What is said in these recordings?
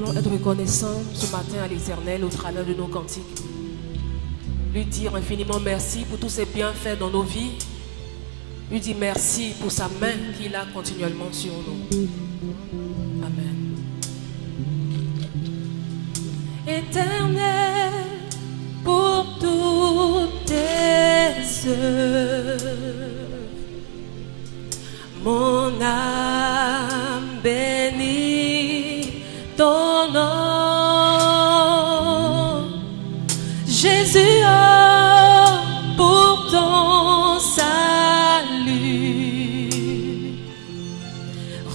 voulons être reconnaissants ce matin à l'Éternel au travers de nos cantiques. Lui dire infiniment merci pour tous ses bienfaits dans nos vies. Lui dire merci pour sa main qu'il a continuellement sur nous. Amen. Éternel, pour toutes tes œuvres, mon âme bénit ton nom. Jésus, oh, pour ton salut,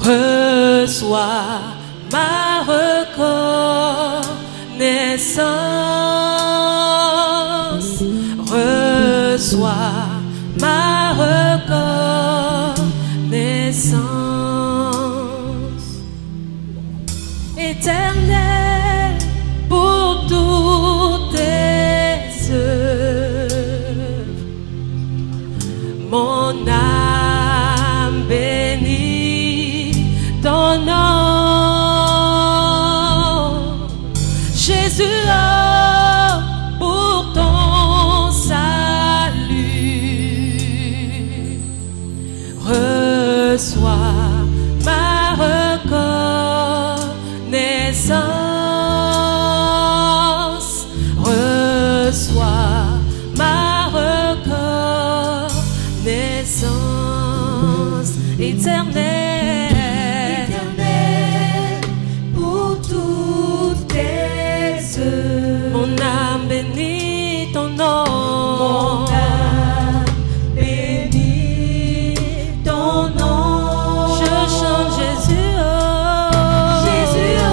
reçois ma reconnaissance, reçois ma reconnaissance. Éternel, pour toutes tes œuvres, mon âme bénit ton nom. Jésus, oh, pour ton salut, reçois ma reconnaissance, reçois ma reconnaissance. Éternel, pour toutes tes œuvres, mon âme bénit ton nom. Mon âme bénit ton nom. Je chante Jésus, oh, Jésus, oh,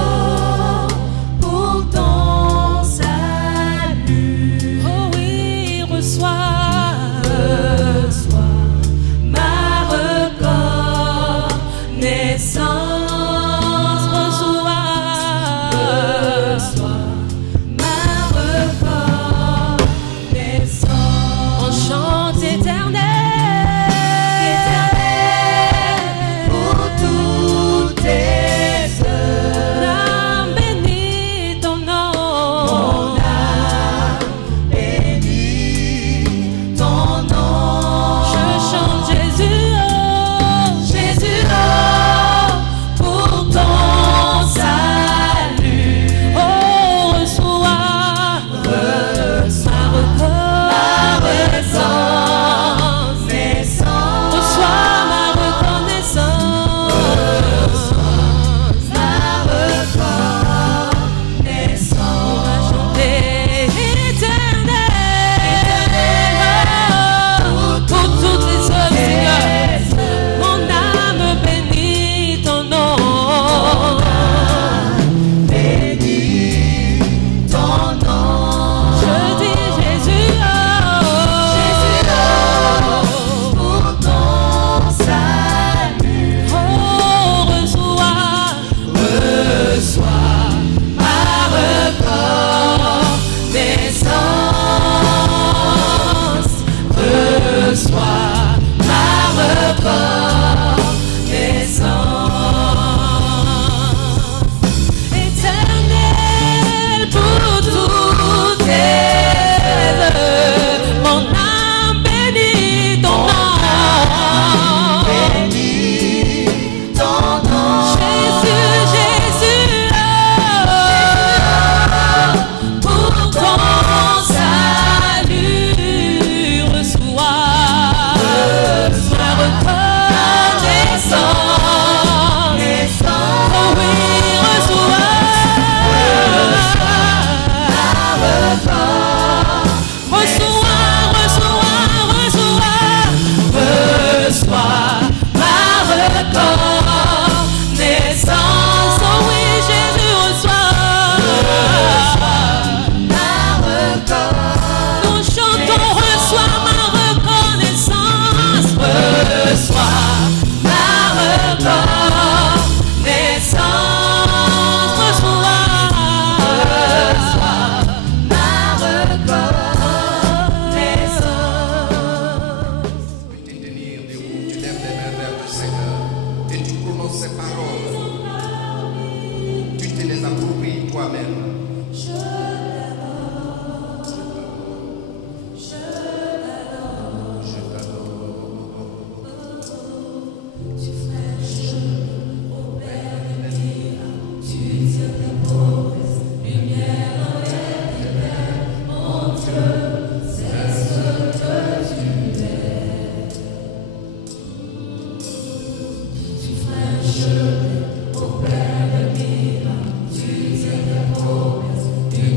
Amen. Tu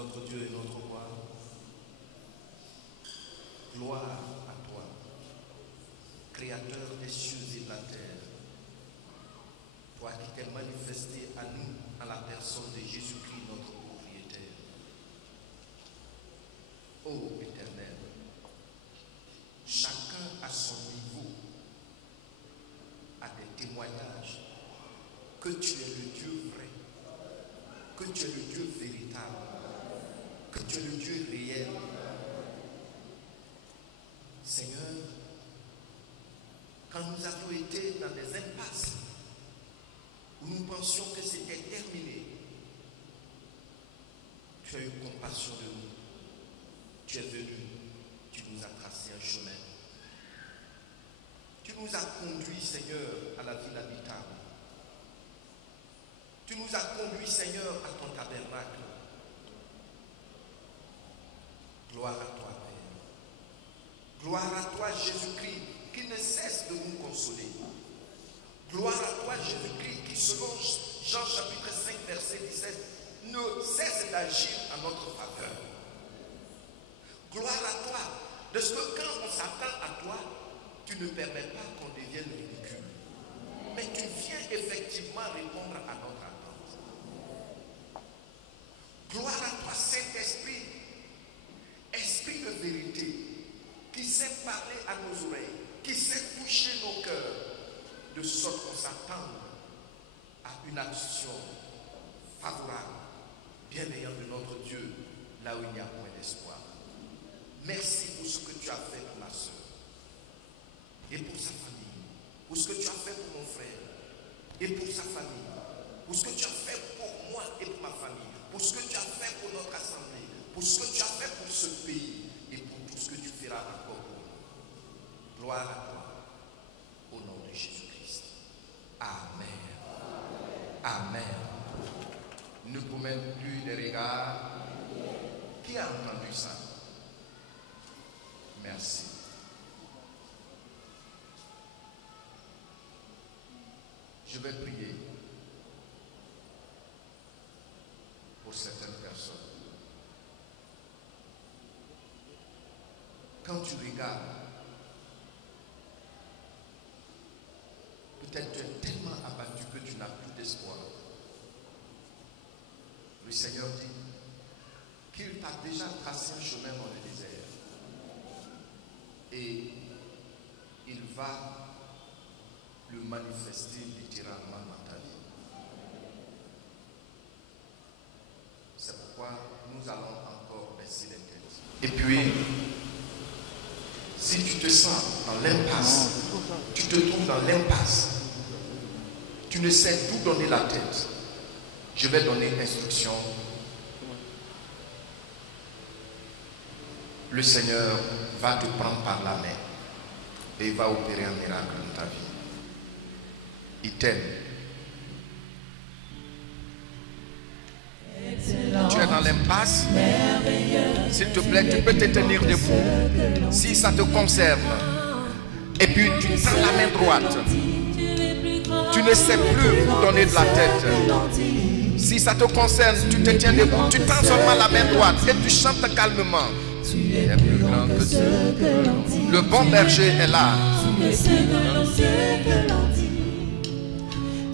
notre Dieu et notre roi, gloire à toi, Créateur des cieux et de la terre, toi qui t'es manifesté à nous en la personne de Jésus-Christ, notre propriétaire. Ô Éternel, chacun à son niveau a des témoignages que tu es le Dieu vrai, que tu es le Dieu véritable, que tu es le Dieu réel. Seigneur, quand nous avons été dans des impasses où nous pensions que c'était terminé, tu as eu compassion de nous. Tu es venu, tu nous as tracé un chemin. Tu nous as conduits, Seigneur, à la ville habitable. Tu nous as conduits, Seigneur, à ton tabernacle. Gloire à toi, Père. Gloire à toi, Jésus-Christ, qui ne cesse de nous consoler. Gloire à toi, Jésus-Christ, qui, selon Jean chapitre 5, verset 17, ne cesse d'agir en notre faveur. Gloire à toi, de ce que quand on s'attend à toi, tu ne permets pas qu'on devienne ridicule. Mais tu viens effectivement répondre à notre attente. Gloire à toi, Saint-Esprit, Esprit de vérité, qui sait parler à nos oreilles, qui sait toucher nos cœurs, de sorte qu'on s'attend à une action favorable, bienveillante de notre Dieu, là où il n'y a point d'espoir. Merci pour ce que tu as fait pour ma soeur et pour sa famille, pour ce que tu as fait pour mon frère et pour sa famille, pour ce que tu as fait pour moi et pour ma famille, pour ce que tu as fait pour notre assemblée, pour ce que tu as fait pour ce pays et pour tout ce que tu feras encore pour nous. Gloire à toi, au nom de Jésus-Christ. Amen. Amen. Ne promène plus des regards. Qui a entendu ça? Merci. Je vais prier pour certaines personnes. Quand tu regardes, peut-être tu es tellement abattu que tu n'as plus d'espoir. Le Seigneur dit qu'il t'a déjà tracé un chemin dans le désert. Et il va le manifester littéralement dans ta vie. C'est pourquoi nous allons encore baisser les têtes. Et puis, si tu te sens dans l'impasse, tu te trouves dans l'impasse, tu ne sais d'où donner la tête, je vais donner instruction. Le Seigneur va te prendre par la main et il va opérer un miracle dans ta vie. Il t'aime. Tu es dans l'impasse. S'il te plaît, tu peux te tenir debout si ça te concerne. Et puis tu prends la main droite. Tu ne sais plus où donner de la tête. Si ça te concerne, tu te tiens debout. Tu tends seulement la main droite et tu chantes calmement. Tu es plus grand que ce que l'on dit. Le bon berger est là. Tu es plus grand que ce que l'on dit.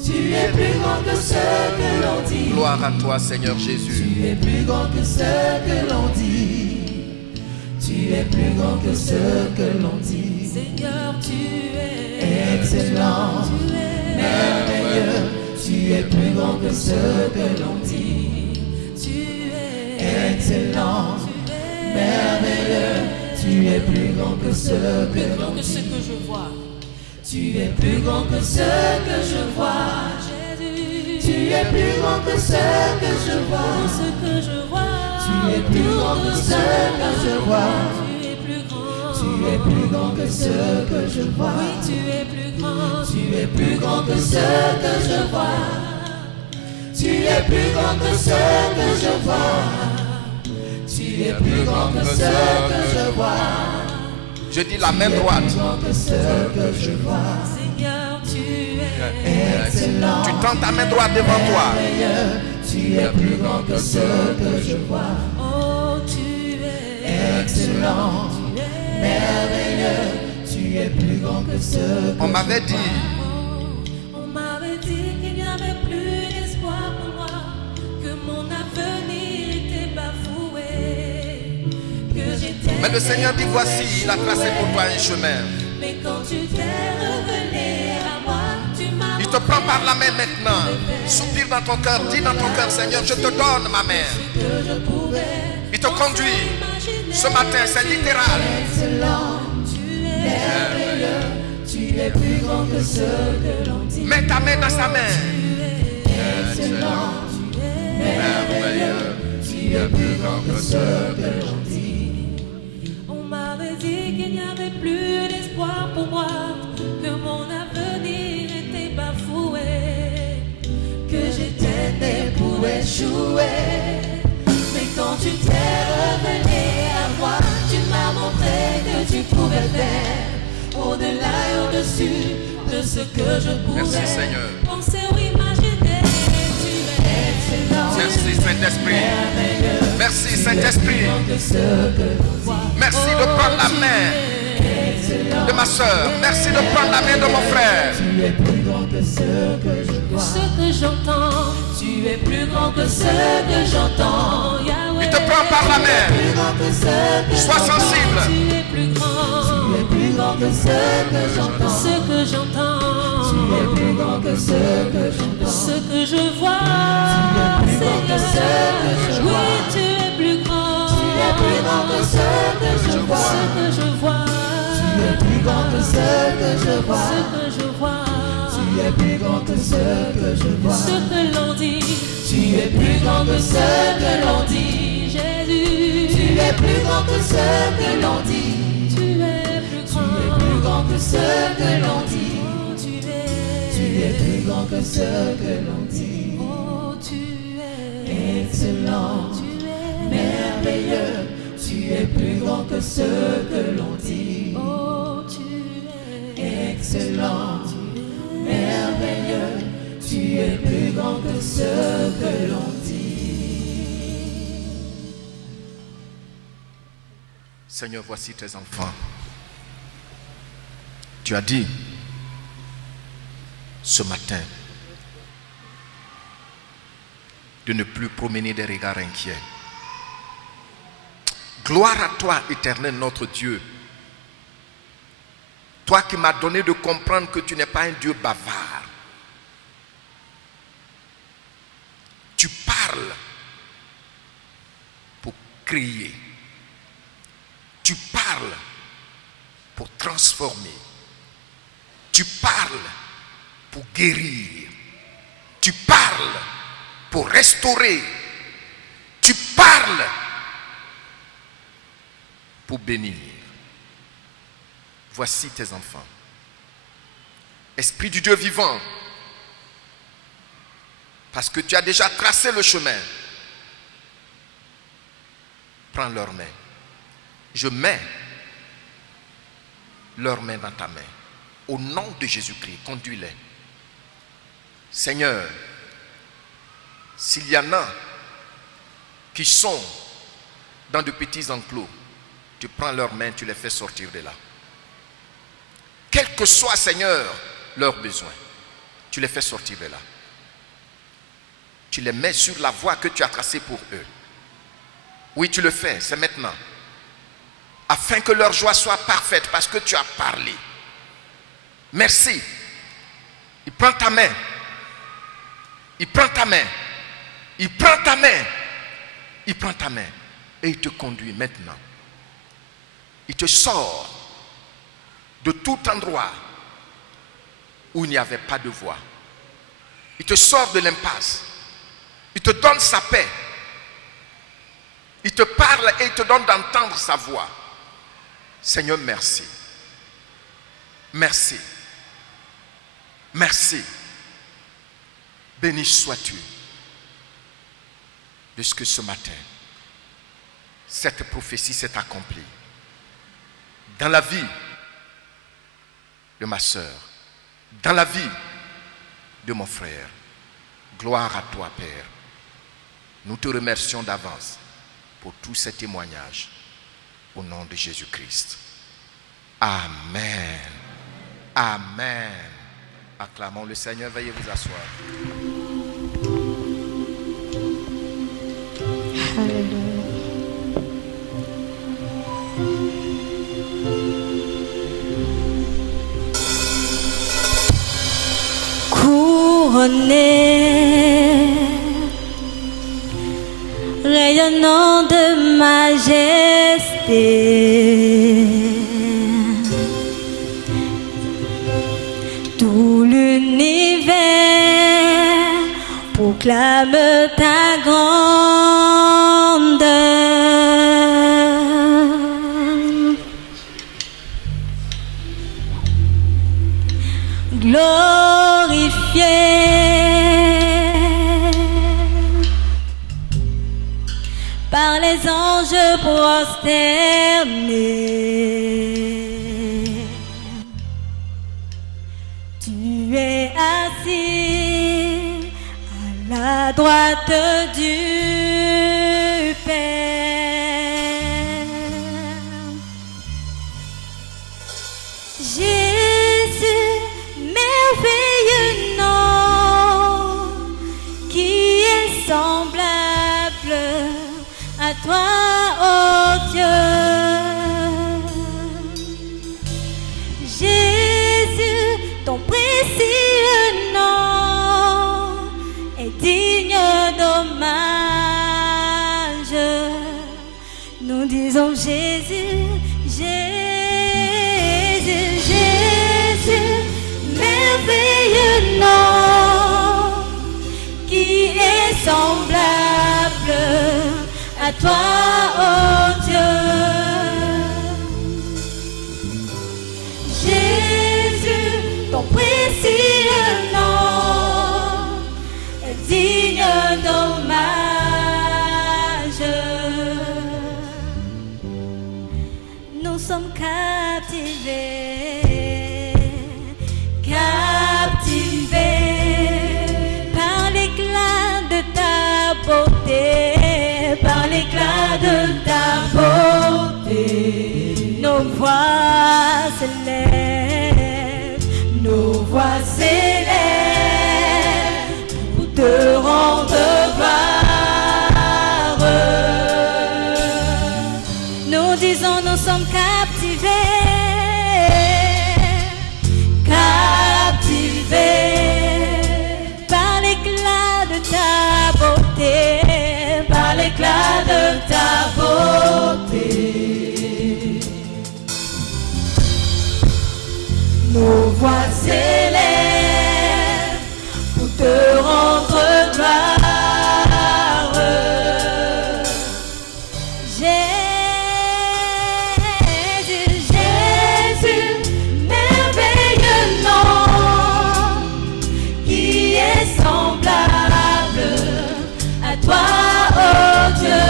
Tu es plus grand que ce que l'on dit. Gloire à toi, Seigneur Jésus. Tu es plus grand que ce que l'on dit. Tu es plus grand que ce que l'on dit. Seigneur, tu es excellent, tu es merveilleux. Tu es plus grand que ce que l'on dit. Tu es Excellent, merveilleux. Tu es plus grand que ce que l'on que ce dit. que je vois. Tu es plus grand que ce que je vois. Jésus, Tu es plus grand que ce que je vois. ce que je vois. Tu es plus grand que ce que je vois. Tu es plus grand. Tu es plus grand que ce que je vois. Oui, tu es plus grand. Tu es plus grand que ce que je vois. Tu es plus grand que ce que je vois. Tu es plus grand que ce que je vois. Je dis la main droite. Seigneur, tu es Excellent. Tu tends ta main droite devant toi. Tu es plus grand que ce que je vois. excellent, merveilleux, tu es plus grand que ce que On m'avait dit, on m'avait dit qu'il n'y avait plus d'espoir pour moi, que mon avenir était bafoué, que j'étais. mais le Seigneur dit, voici, il a tracé pour toi un chemin. Mais quand tu t'es revenu à moi, tu m'as. Il te prend par la main maintenant. Soupire dans ton cœur, dis dans ton cœur, Seigneur, je te donne ma main. Que je pouvais. Il te conduit. Ce matin, c'est littéral. Excellent, tu es merveilleux, tu es plus grand que ce que l'on dit. Mets ta main dans sa main. Excellent, tu es merveilleux, tu es plus grand que ce que l'on dit. On m'avait dit qu'il n'y avait plus d'espoir pour moi, que mon avenir était bafoué, que j'étais né pour échouer. Mais quand tu t'es revenu à moi, tu m'as montré que tu pouvais faire au-delà et au-dessus de ce que je pouvais Merci, Seigneur. penser ou imaginer. Tu es excellent. Merci, Saint-Esprit. Merci, Saint-Esprit. Merci de prendre la main de ma soeur. Merci de prendre la main de mon frère. Tu es plus grand que ce que je vois. Ce que j'entends, tu es plus grand que ce que j'entends. Yahweh, Il te prend par la main. plus grand que ce que Sois j'entends. sensible. Tu es plus grand. Tu es plus grand que ce que j'entends. Ce que j'entends. Tu es plus grand que ce que j'entends. Ce que je vois. Tu es plus grand que ce que je vois. Oui, tu es plus grand. Tu es plus grand que ce que je vois. Ce que je vois. Tu es plus grand que ce que je vois. Ce que je vois. Tu es plus grand que ce que je vois. Ce que l'on dit. Tu es plus grand que ce que l'on dit. Jésus. Tu es plus grand que ce que l'on dit. Tu es plus grand. Tu es plus grand que ce que l'on dit. Tu es plus grand que ce que l'on dit. Oh, tu es excellent. Tu es merveilleux. Tu es plus grand que ce que l'on dit. Oh, tu es excellent. Merveilleux, tu es plus grand que ce que l'on dit. Seigneur, voici tes enfants. Tu as dit ce matin de ne plus promener des regards inquiets. Gloire à toi, Éternel, notre Dieu. Toi qui m'as donné de comprendre que tu n'es pas un Dieu bavard. Tu parles pour créer. Tu parles pour transformer. Tu parles pour guérir. Tu parles pour restaurer. Tu parles pour bénir. Voici tes enfants. Esprit du Dieu vivant, parce que tu as déjà tracé le chemin, prends leurs mains. Je mets leurs mains dans ta main. Au nom de Jésus-Christ, conduis-les. Seigneur, s'il y en a qui sont dans de petits enclos, tu prends leurs mains, tu les fais sortir de là. Quel que soit, Seigneur, leurs besoins, tu les fais sortir de là. Tu les mets sur la voie que tu as tracée pour eux. Oui, tu le fais, c'est maintenant. Afin que leur joie soit parfaite parce que tu as parlé. Merci. Il prend ta main. Il prend ta main. Il prend ta main. Il prend ta main. Et il te conduit maintenant. Il te sort de tout endroit où il n'y avait pas de voie. Il te sort de l'impasse. Il te donne sa paix. Il te parle et il te donne d'entendre sa voix. Seigneur, merci. Merci. Merci. Béni sois-tu de ce que ce matin, cette prophétie s'est accomplie dans la vie de ma sœur, dans la vie de mon frère. Gloire à toi, Père. Nous te remercions d'avance pour tous ces témoignages. au nom de Jésus-Christ. Amen. Amen. Acclamons le Seigneur. Veuillez vous asseoir. Alléluia. Couronné, rayonnant de majesté, tout l'univers proclame ta grandeur. Glorifié par les anges prosternés, tu es assis à la droite du Père. Jésus, merveilleux nom, qui est semblable à toi, oh Dieu. Jésus, ton précieux nom est digne d'hommage. Nous disons Jésus, Jésus, Jésus, merveilleux nom, qui est semblable à toi, oh Dieu. Jésus, ton précieux nom est digne d'hommage. Nous sommes captivés, captivés par l'éclat de ta beauté, par l'éclat de ta beauté. Nos voix s'élèvent, nos voix s'élèvent pour te rendre gloire. Nous disons, nous sommes captivés, captivés par l'éclat de ta beauté, par l'éclat de ta beauté. Nos voix s'élèvent pour te rendre gloire. Jésus, Jésus, merveilleux nom, qui est semblable à toi, oh Dieu.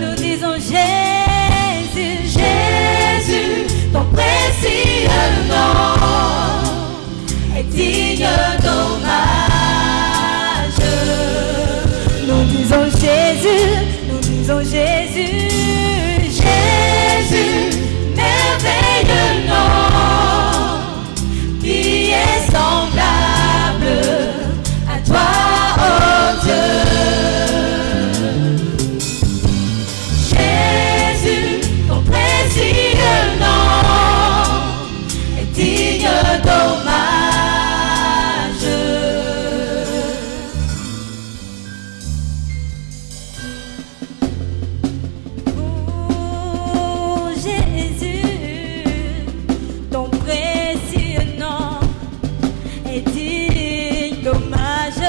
Nous disons Jésus, Jésus, ton précieux nom est digne d'hommage. Nous disons Jésus, nous disons Jésus, Jésus, merveilleux nom, qui est semblable à toi, oh Dieu. Jésus, ton précieux nom est digne d'hommage. Oh Jésus, ton précieux nom est digne d'hommage.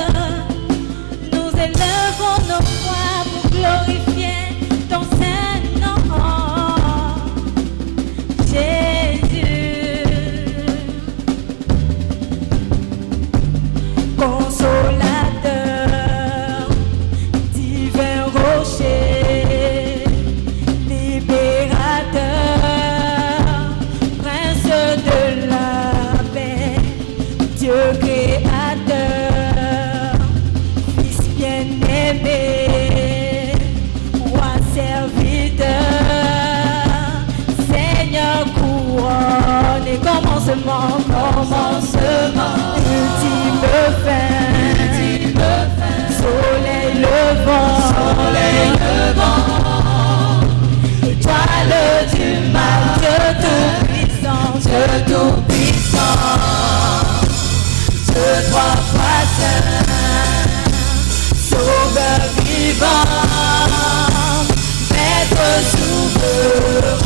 Nous élevons nos voix pour glorifier ton saint nom. Jésus, consolateur, divin rocher, libérateur, prince de la paix, Dieu créateur, Fils bien-aimé, roi serviteur. levant, commencement, ultime fin, soleil levant, étoile du mal, Dieu tout-puissant, Dieu trois fois saint, sauveur vivant, maître souverain.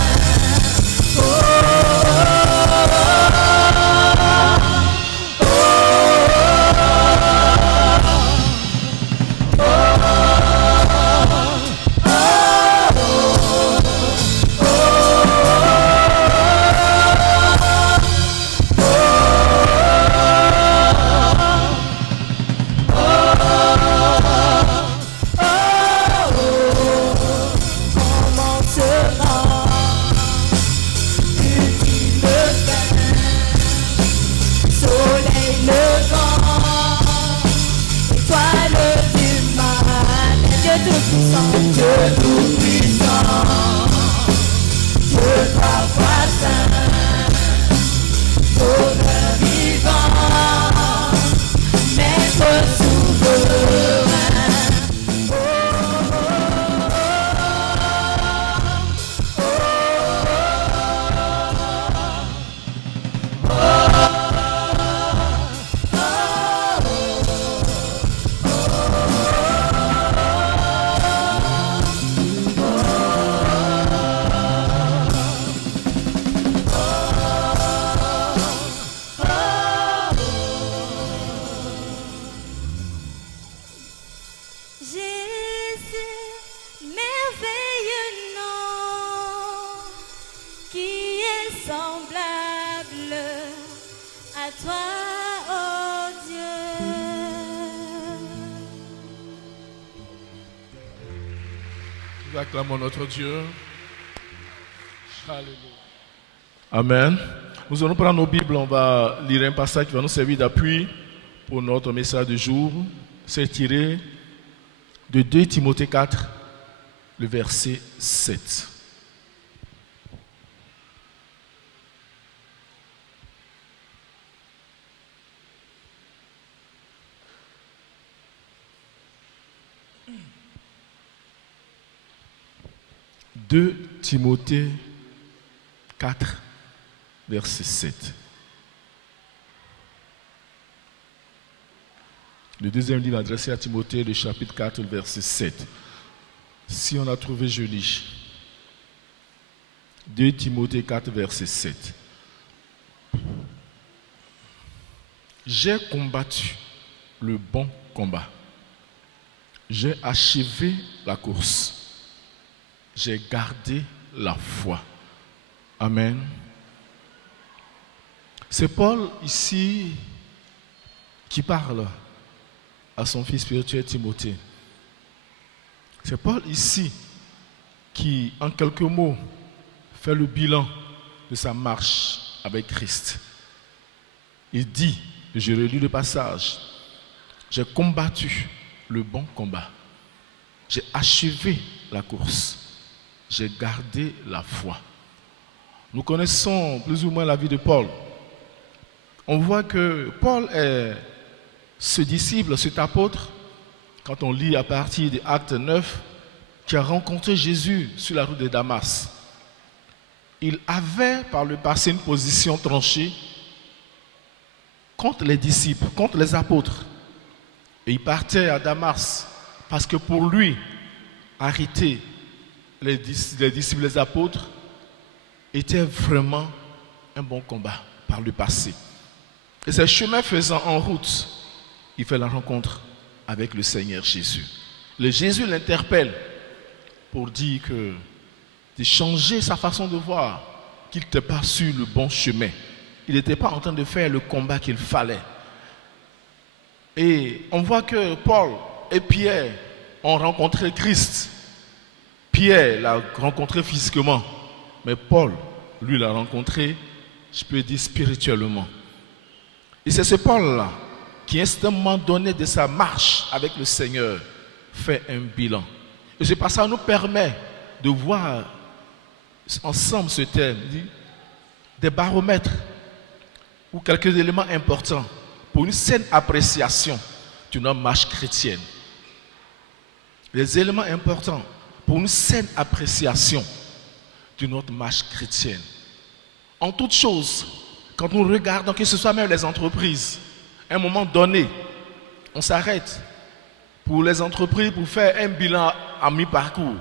Acclamons notre Dieu. Alléluia. Amen. Nous allons prendre nos Bibles, on va lire un passage qui va nous servir d'appui pour notre message du jour. C'est tiré de 2 Timothée 4, le verset 7. « 2 Timothée 4, verset 7. Le deuxième livre adressé à Timothée, le chapitre 4, le verset 7. Si on a trouvé, je lis. 2 Timothée 4, verset 7. J'ai combattu le bon combat. J'ai achevé la course. J'ai gardé la foi. Amen. C'est Paul ici qui parle à son fils spirituel Timothée. C'est Paul ici qui, en quelques mots, fait le bilan de sa marche avec Christ. Il dit, je relis le passage, j'ai combattu le bon combat. J'ai achevé la course. J'ai gardé la foi. Nous connaissons plus ou moins la vie de Paul. On voit que Paul est ce disciple, cet apôtre, quand on lit à partir des Actes 9, qui a rencontré Jésus sur la route de Damas. Il avait par le passé une position tranchée contre les disciples, contre les apôtres. Et il partait à Damas parce que pour lui, arrêter les disciples, les apôtres, était vraiment un bon combat par le passé. Et ce chemin faisant en route, il fait la rencontre avec le Seigneur Jésus. Le Jésus l'interpelle pour dire que de changer sa façon de voir, qu'il n'était pas sur le bon chemin. Il n'était pas en train de faire le combat qu'il fallait. Et on voit que Paul et Pierre ont rencontré Christ. Pierre l'a rencontré physiquement, mais Paul, lui, l'a rencontré, je peux dire, spirituellement. Et c'est ce Paul-là qui, instantanément donné de sa marche avec le Seigneur, fait un bilan. Et c'est parce que ça nous permet de voir ensemble ce thème, des baromètres. ou quelques éléments importants pour une saine appréciation de notre marche chrétienne. Les éléments importants pour une saine appréciation de notre marche chrétienne. En toute chose, quand nous regardons, que ce soit même les entreprises, à un moment donné, on s'arrête pour les entreprises pour faire un bilan à mi-parcours,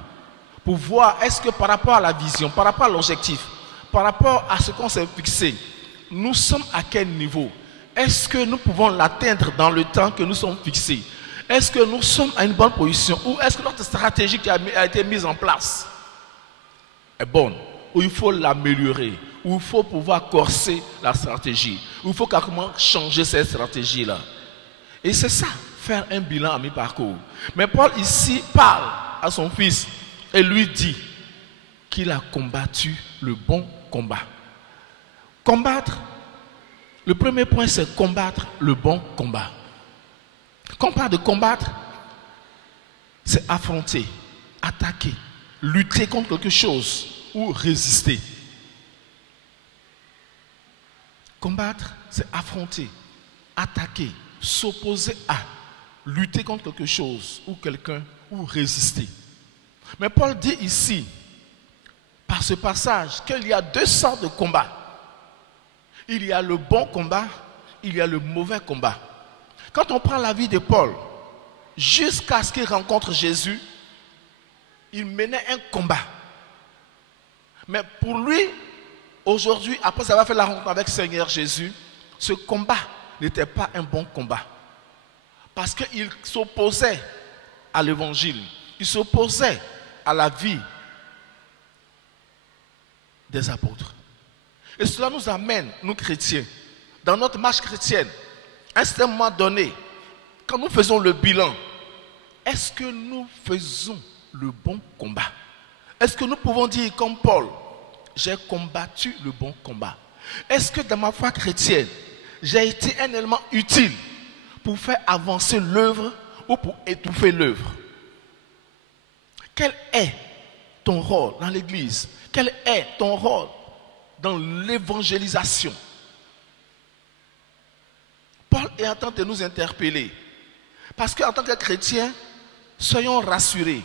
pour voir est-ce que par rapport à la vision, par rapport à l'objectif, par rapport à ce qu'on s'est fixé, nous sommes à quel niveau? Est-ce que nous pouvons l'atteindre dans le temps que nous sommes fixés? Est-ce que nous sommes à une bonne position? Ou est-ce que notre stratégie qui a été mise en place est bonne? Ou il faut l'améliorer? Ou il faut pouvoir corser la stratégie? Ou il faut carrément changer cette stratégie-là? Et c'est ça, faire un bilan à mi-parcours. Mais Paul ici parle à son fils et lui dit qu'il a combattu le bon combat. Combattre, le premier point c'est combattre le bon combat. Quand on parle de combattre, c'est affronter, attaquer, lutter contre quelque chose ou résister. Combattre, c'est affronter, attaquer, s'opposer à, lutter contre quelque chose ou quelqu'un ou résister. Mais Paul dit ici, par ce passage, qu'il y a deux sortes de combats. Il y a le bon combat, il y a le mauvais combat. Quand on prend la vie de Paul, jusqu'à ce qu'il rencontre Jésus, il menait un combat. Mais pour lui, aujourd'hui, après avoir fait la rencontre avec le Seigneur Jésus, ce combat n'était pas un bon combat. Parce qu'il s'opposait à l'évangile. Il s'opposait à la vie des apôtres. Et cela nous amène, nous chrétiens, dans notre marche chrétienne, à un certain moment donné, quand nous faisons le bilan, est-ce que nous faisons le bon combat? Est-ce que nous pouvons dire comme Paul, j'ai combattu le bon combat? Est-ce que dans ma foi chrétienne, j'ai été un élément utile pour faire avancer l'œuvre ou pour étouffer l'œuvre? Quel est ton rôle dans l'église? Quel est ton rôle dans l'évangélisation? Paul est en train de nous interpeller. Parce qu'en tant que chrétiens, soyons rassurés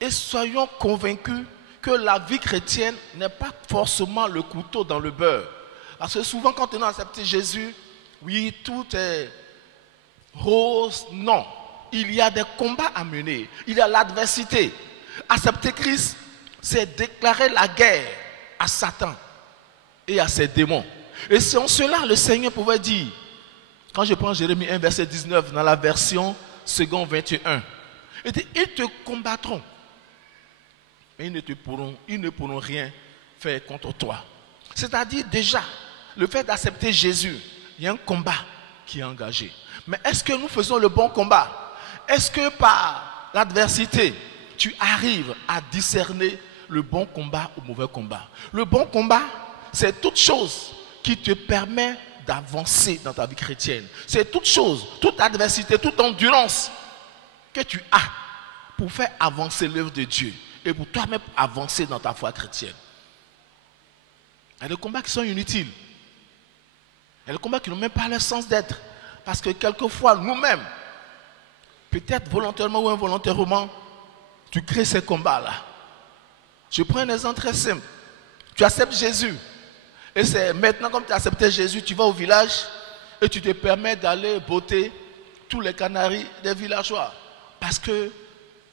et soyons convaincus que la vie chrétienne n'est pas forcément le couteau dans le beurre. Parce que souvent quand on a accepté Jésus, oui, tout est rose. Non, il y a des combats à mener. Il y a l'adversité. Accepter Christ, c'est déclarer la guerre à Satan et à ses démons. Et c'est en cela le Seigneur pouvait dire, quand je prends Jérémie 1 verset 19 dans la version second 21, il dit, ils te combattront, mais ils ne pourront rien faire contre toi. C'est-à-dire déjà, le fait d'accepter Jésus, il y a un combat qui est engagé. Mais est-ce que nous faisons le bon combat? Est-ce que par l'adversité, tu arrives à discerner le bon combat ou le mauvais combat? Le bon combat, c'est toute chose qui te permet d'avancer dans ta vie chrétienne. C'est toute chose, toute adversité, toute endurance que tu as pour faire avancer l'œuvre de Dieu et pour toi-même avancer dans ta foi chrétienne. Il y a des combats qui sont inutiles. Il y a des combats qui n'ont même pas le sens d'être. Parce que quelquefois, nous-mêmes, peut-être volontairement ou involontairement, tu crées ces combats-là. Je prends un exemple très simple. Tu acceptes Jésus. Et c'est maintenant, comme tu as accepté Jésus, tu vas au village et tu te permets d'aller botter tous les canaris des villageois. Parce que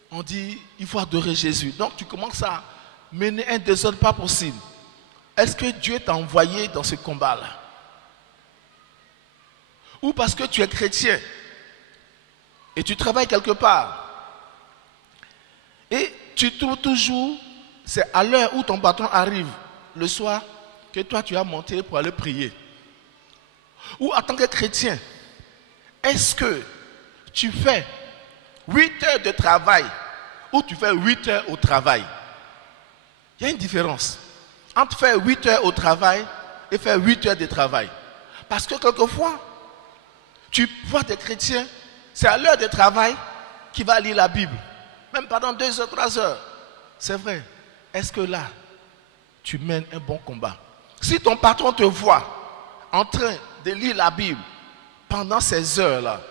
on dit, il faut adorer Jésus. Donc tu commences à mener un désordre pas possible. Est-ce que Dieu t'a envoyé dans ce combat-là? Ou parce que tu es chrétien et tu travailles quelque part et tu trouves toujours, c'est à l'heure où ton patron arrive le soir que toi tu as monté pour aller prier. Ou en tant que chrétien, est-ce que tu fais 8 heures de travail ou tu fais 8 heures au travail? Il y a une différence entre faire 8 heures au travail et faire 8 heures de travail. Parce que quelquefois, tu vois des chrétiens, c'est à l'heure de travail qu'il va lire la Bible. Même pendant 2 heures, 3 heures. C'est vrai. Est-ce que là, tu mènes un bon combat? Si ton patron te voit en train de lire la Bible pendant ces heures-là,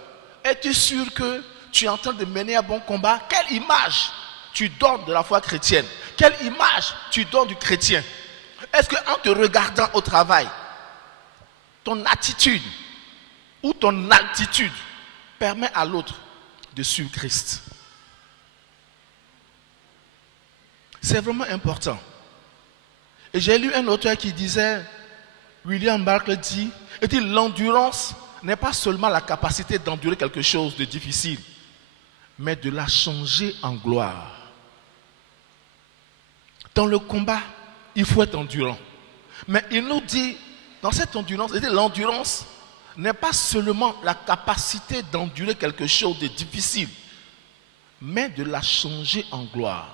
es-tu sûr que tu es en train de mener un bon combat? Quelle image tu donnes de la foi chrétienne? Quelle image tu donnes du chrétien? Est-ce qu'en te regardant au travail, ton attitude ou ton altitude permet à l'autre de suivre Christ? C'est vraiment important. Et j'ai lu un auteur qui disait, William Barclay dit, l'endurance n'est pas seulement la capacité d'endurer quelque chose de difficile, mais de la changer en gloire. Dans le combat, il faut être endurant. Mais il nous dit, dans cette endurance, l'endurance n'est pas seulement la capacité d'endurer quelque chose de difficile, mais de la changer en gloire.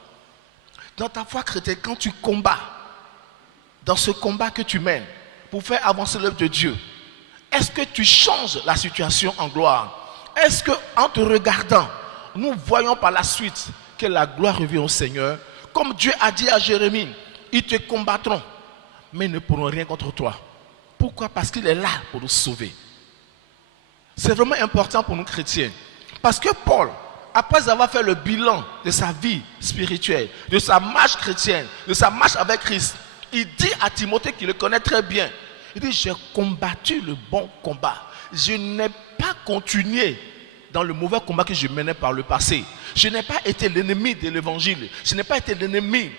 Dans ta foi chrétienne, quand tu combats, dans ce combat que tu mènes, pour faire avancer l'œuvre de Dieu, est-ce que tu changes la situation en gloire? Est-ce qu'en te regardant, nous voyons par la suite que la gloire revient au Seigneur? Comme Dieu a dit à Jérémie, ils te combattront, mais ils ne pourront rien contre toi. Pourquoi? Parce qu'il est là pour nous sauver. C'est vraiment important pour nous chrétiens. Parce que Paul, après avoir fait le bilan de sa vie spirituelle, de sa marche chrétienne, de sa marche avec Christ, il dit à Timothée, qui le connaît très bien, il dit, j'ai combattu le bon combat. Je n'ai pas continué dans le mauvais combat que je menais par le passé. Je n'ai pas été l'ennemi de l'évangile. Je n'ai pas été l'ennemi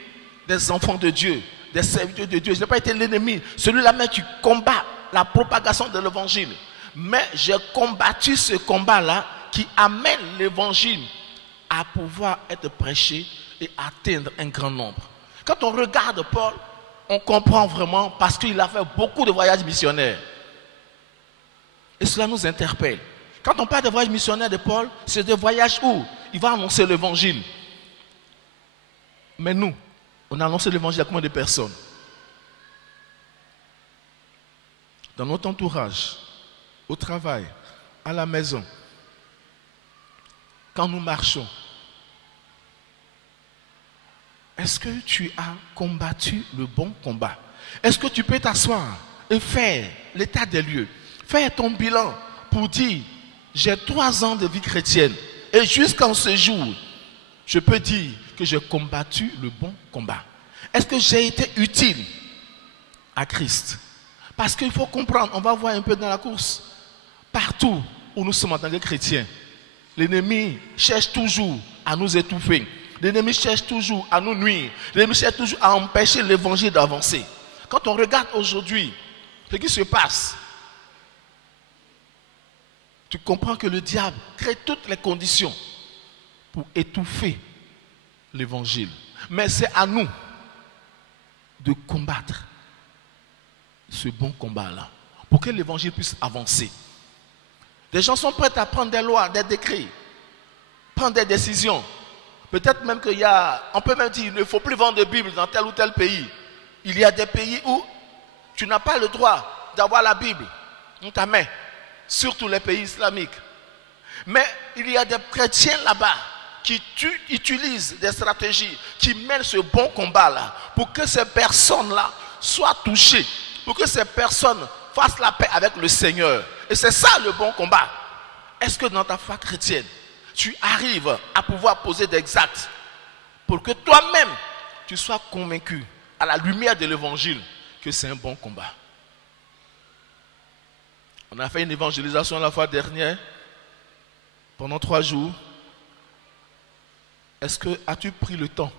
des enfants de Dieu, des serviteurs de Dieu. Je n'ai pas été l'ennemi, celui-là même qui combat la propagation de l'évangile. Mais j'ai combattu ce combat-là qui amène l'évangile à pouvoir être prêché et atteindre un grand nombre. Quand on regarde Paul, on comprend vraiment parce qu'il a fait beaucoup de voyages missionnaires. Et cela nous interpelle. Quand on parle de voyages missionnaires de Paul, c'est des voyages où il va annoncer l'évangile. Mais nous, on a annoncé l'évangile à combien de personnes? Dans notre entourage, au travail, à la maison, quand nous marchons, est-ce que tu as combattu le bon combat? Est-ce que tu peux t'asseoir et faire l'état des lieux, faire ton bilan pour dire, j'ai 3 ans de vie chrétienne et jusqu'en ce jour, je peux dire que j'ai combattu le bon combat. Est-ce que j'ai été utile à Christ? Parce qu'il faut comprendre, on va voir un peu dans la course, partout où nous sommes en tant que chrétiens, l'ennemi cherche toujours à nous étouffer. L'ennemi cherche toujours à nous nuire. L'ennemi cherche toujours à empêcher l'évangile d'avancer. Quand on regarde aujourd'hui ce qui se passe, tu comprends que le diable crée toutes les conditions pour étouffer l'évangile. Mais c'est à nous de combattre ce bon combat-là pour que l'évangile puisse avancer. Des gens sont prêts à prendre des lois, des décrets, prendre des décisions. Peut-être même qu'il y a, on peut même dire, il ne faut plus vendre de Bible dans tel ou tel pays. Il y a des pays où tu n'as pas le droit d'avoir la Bible dans ta main, surtout les pays islamiques. Mais il y a des chrétiens là-bas qui utilisent des stratégies, qui mènent ce bon combat-là pour que ces personnes-là soient touchées, pour que ces personnes fassent la paix avec le Seigneur. Et c'est ça le bon combat. Est-ce que dans ta foi chrétienne, tu arrives à pouvoir poser des actes pour que toi-même, tu sois convaincu à la lumière de l'évangile que c'est un bon combat? On a fait une évangélisation la fois dernière, pendant 3 jours. Est-ce que as-tu pris le temps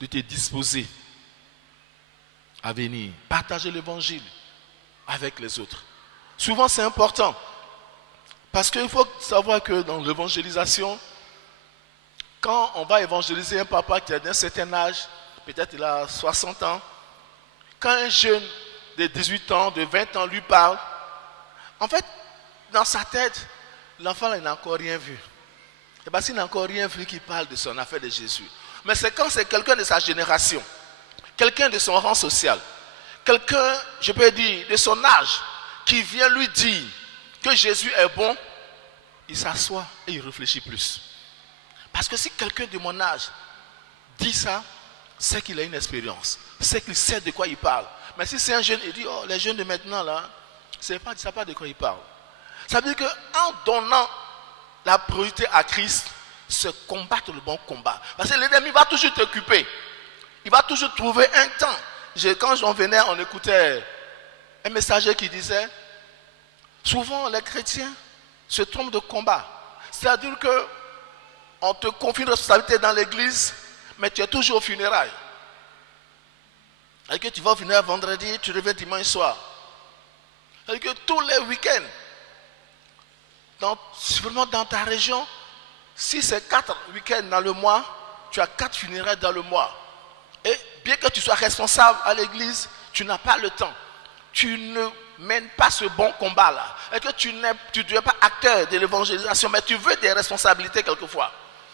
de te disposer à venir partager l'évangile avec les autres? Souvent c'est important. Parce qu'il faut savoir que dans l'évangélisation, quand on va évangéliser un papa qui a d'un certain âge, peut-être il a 60 ans, quand un jeune de 18 ans, de 20 ans lui parle, en fait, dans sa tête, l'enfant il n'a encore rien vu. Et parce qu'il n'a encore rien vu qu'il parle de son affaire de Jésus. Mais c'est quand c'est quelqu'un de sa génération, quelqu'un de son rang social, quelqu'un, je peux dire, de son âge, qui vient lui dire que Jésus est bon, il s'assoit et il réfléchit plus. Parce que si quelqu'un de mon âge dit ça, c'est qu'il a une expérience, c'est qu'il sait de quoi il parle. Mais si c'est un jeune, il dit, oh, les jeunes de maintenant là, Ce n'est pas, ça pas de quoi il parle. Ça veut dire qu'en donnant la priorité à Christ, c'est combattre le bon combat. Parce que l'ennemi va toujours t'occuper. Il va toujours trouver un temps. Quand j'en venais, on écoutait un messager qui disait, souvent les chrétiens se trompent de combat. C'est-à-dire que on te confie une responsabilité dans l'église, mais tu es toujours au funérailles. Et que tu vas au funérailles vendredi, tu reviens dimanche soir. Et que tous les week-ends, vraiment dans ta région, si c'est 4 week-ends dans le mois, tu as 4 funérailles dans le mois. Et bien que tu sois responsable à l'église, tu n'as pas le temps. Tu ne mènes pas ce bon combat-là. Et que tu n'es pas acteur de l'évangélisation, mais tu veux des responsabilités quelquefois.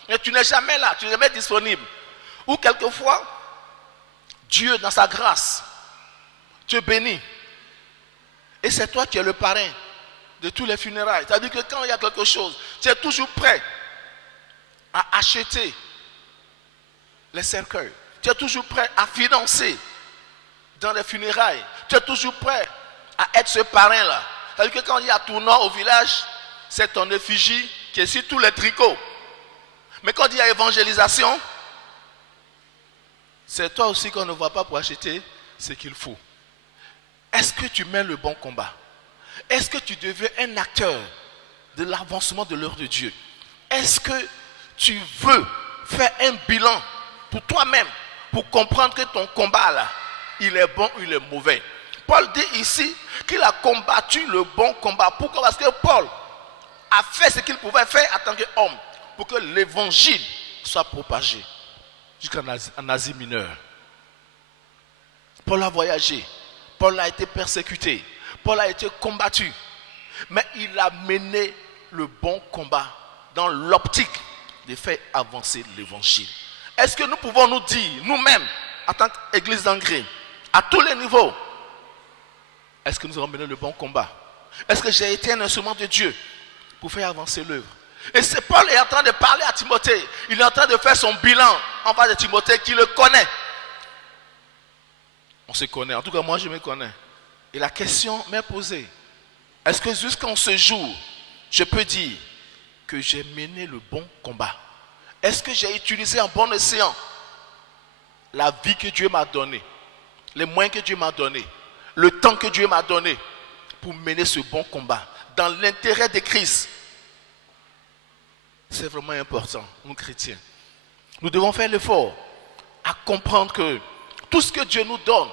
Et tu n'es jamais là, tu n'es jamais disponible. Ou quelquefois, Dieu, dans sa grâce, te bénit. Et c'est toi qui es le parrain de tous les funérailles. C'est-à-dire que quand il y a quelque chose, tu es toujours prêt à acheter les cercueils. Tu es toujours prêt à financer dans les funérailles. Tu es toujours prêt à être ce parrain-là. C'est-à-dire que quand il y a tournoi au village, c'est ton effigie qui est sur tous les tricots. Mais quand il y a évangélisation, c'est toi aussi qu'on ne voit pas pour acheter ce qu'il faut. Est-ce que tu mènes le bon combat? Est-ce que tu deviens un acteur de l'avancement de l'œuvre de Dieu? Est-ce que tu veux faire un bilan pour toi-même, pour comprendre que ton combat là, il est bon ou il est mauvais? Paul dit ici qu'il a combattu le bon combat. Pourquoi? Parce que Paul a fait ce qu'il pouvait faire en tant qu'homme pour que l'évangile soit propagé jusqu'en Asie mineure. Paul a voyagé. Paul a été persécuté. Paul a été combattu. Mais il a mené le bon combat dans l'optique de faire avancer l'évangile. Est-ce que nous pouvons nous dire, nous-mêmes, en tant qu'église d'Angré, à tous les niveaux, est-ce que nous avons mené le bon combat? Est-ce que j'ai été un instrument de Dieu pour faire avancer l'œuvre? Et c'est Paul est en train de parler à Timothée. Il est en train de faire son bilan en face de Timothée qui le connaît. On se connaît, en tout cas moi je me connais. Et la question m'est posée. Est-ce que jusqu'en ce jour, je peux dire que j'ai mené le bon combat? Est-ce que j'ai utilisé en bon escient la vie que Dieu m'a donnée, les moyens que Dieu m'a donnés, le temps que Dieu m'a donné pour mener ce bon combat dans l'intérêt de Christ? C'est vraiment important, nous chrétiens. Nous devons faire l'effort à comprendre que tout ce que Dieu nous donne,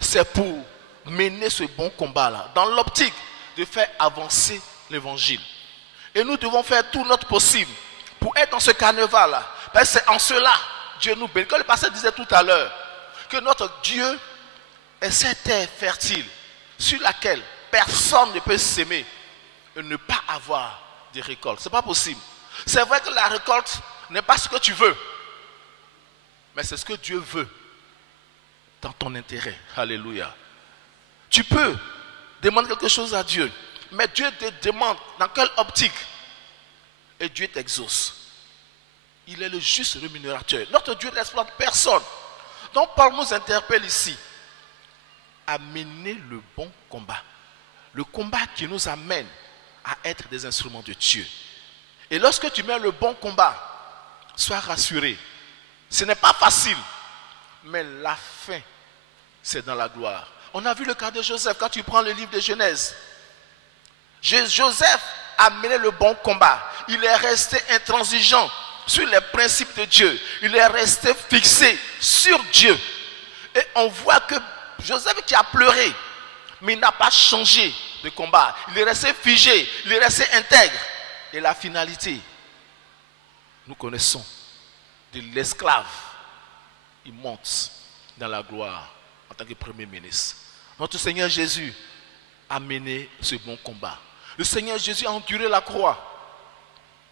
c'est pour mener ce bon combat-là, dans l'optique de faire avancer l'évangile. Et nous devons faire tout notre possible pour être dans ce carnaval-là. Parce que c'est en cela, Dieu nous bénit. Comme le pasteur disait tout à l'heure, que notre Dieu est cette terre fertile sur laquelle personne ne peut s'aimer et ne pas avoir de récolte. Ce n'est pas possible. C'est vrai que la récolte n'est pas ce que tu veux, mais c'est ce que Dieu veut dans ton intérêt. Alléluia. Tu peux demander quelque chose à Dieu, mais Dieu te demande dans quelle optique, et Dieu t'exauce. Il est le juste rémunérateur. Notre Dieu n'exploite personne. Donc Paul nous interpelle ici à mener le bon combat. Le combat qui nous amène à être des instruments de Dieu. Et lorsque tu mets le bon combat, sois rassuré. Ce n'est pas facile, mais la fin, c'est dans la gloire. On a vu le cas de Joseph quand tu prends le livre de Genèse. Joseph a mené le bon combat. Il est resté intransigeant sur les principes de Dieu. Il est resté fixé sur Dieu. Et on voit que Joseph qui a pleuré, mais il n'a pas changé de combat. Il est resté figé, il est resté intègre. Et la finalité, nous connaissons, de l'esclave, il monte dans la gloire en tant que premier ministre. Notre Seigneur Jésus a mené ce bon combat. Le Seigneur Jésus a enduré la croix.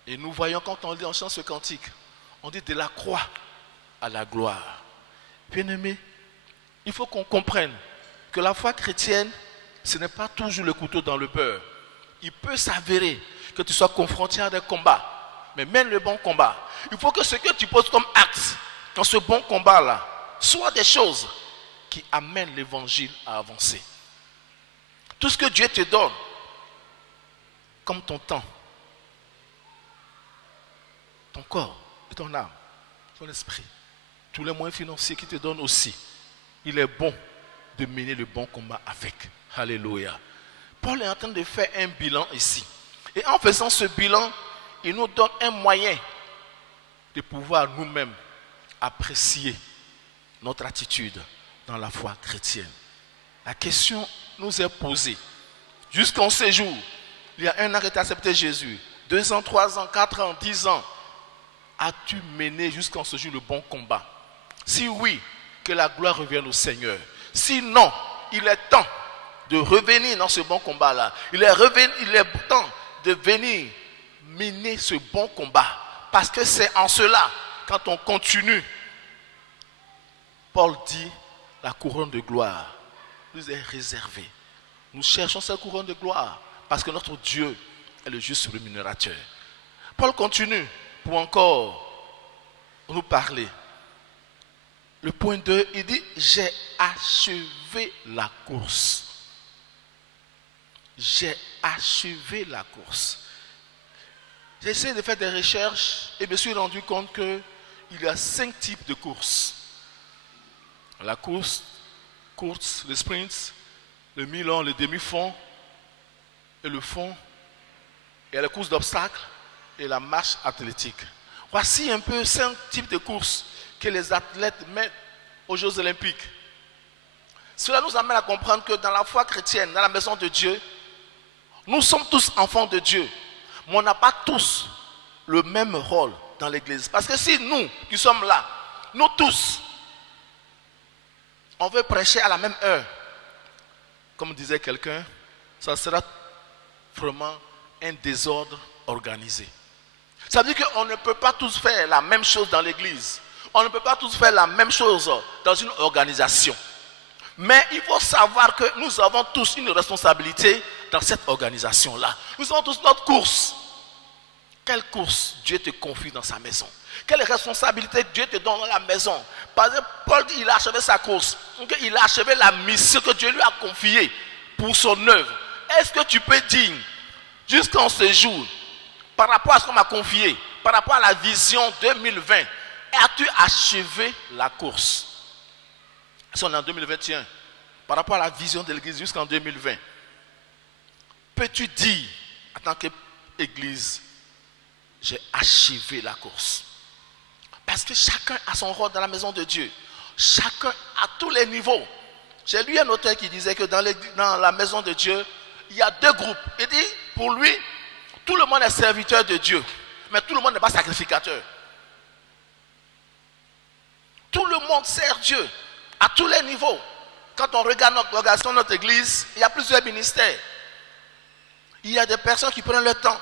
Et nous voyons quand on lit en chant ce cantique, on dit de la croix à la gloire. Bien-aimés, il faut qu'on comprenne que la foi chrétienne, ce n'est pas toujours le couteau dans le beurre. Il peut s'avérer que tu sois confronté à des combats, mais mène le bon combat. Il faut que ce que tu poses comme acte dans ce bon combat-là soit des choses qui amènent l'évangile à avancer. Tout ce que Dieu te donne, comme ton temps, ton corps et ton âme, ton esprit, tous les moyens financiers qu'il te donne aussi, il est bon de mener le bon combat avec. Alléluia. Paul est en train de faire un bilan ici. Et en faisant ce bilan, il nous donne un moyen de pouvoir nous-mêmes apprécier notre attitude dans la foi chrétienne. La question nous est posée. Jusqu'en ce jour, il y a 1 an que tu as accepté Jésus. 2 ans, 3 ans, 4 ans, 10 ans. As-tu mené jusqu'en ce jour le bon combat? Si oui, que la gloire revienne au Seigneur. Sinon, il est temps de revenir dans ce bon combat-là. Il est temps de venir mener ce bon combat. Parce que c'est en cela, quand on continue, Paul dit, la couronne de gloire nous est réservée. Nous cherchons cette couronne de gloire parce que notre Dieu est le juste rémunérateur. Paul continue pour encore nous parler. Le point 2, il dit, j'ai achevé la course. J'ai achevé la course. J'ai essayé de faire des recherches et me suis rendu compte qu'il y a 5 types de courses. La course, le sprint, le mi-long, le demi-fond et le fond. Et la course d'obstacles et la marche athlétique. Voici un peu 5 types de courses que les athlètes mettent aux Jeux Olympiques. Cela nous amène à comprendre que dans la foi chrétienne, dans la maison de Dieu, nous sommes tous enfants de Dieu, mais on n'a pas tous le même rôle dans l'église. Parce que si nous qui sommes là, nous tous, on veut prêcher à la même heure, comme disait quelqu'un, ça sera vraiment un désordre organisé. Ça veut dire qu'on ne peut pas tous faire la même chose dans l'église. On ne peut pas tous faire la même chose dans une organisation. Mais il faut savoir que nous avons tous une responsabilité dans cette organisation-là. Nous avons tous notre course. Quelle course Dieu te confie dans sa maison? Quelle responsabilité Dieu te donne dans la maison? Par exemple, Paul dit qu'il a achevé sa course. Donc, il a achevé la mission que Dieu lui a confiée pour son œuvre. Est-ce que tu peux dire, jusqu'en ce jour, par rapport à ce qu'on m'a confié, par rapport à la vision 2020, as-tu achevé la course? Si on est en 2021, par rapport à la vision de l'église jusqu'en 2020, peux-tu dire, en tant qu'église, j'ai achevé la course? Parce que chacun a son rôle dans la maison de Dieu. Chacun à tous les niveaux. J'ai lu un auteur qui disait que dans la maison de Dieu, il y a 2 groupes. Il dit, pour lui, tout le monde est serviteur de Dieu, mais tout le monde n'est pas sacrificateur. Tout le monde sert Dieu à tous les niveaux. Quand on regarde l'organisation de notre église, il y a plusieurs ministères. Il y a des personnes qui prennent le temps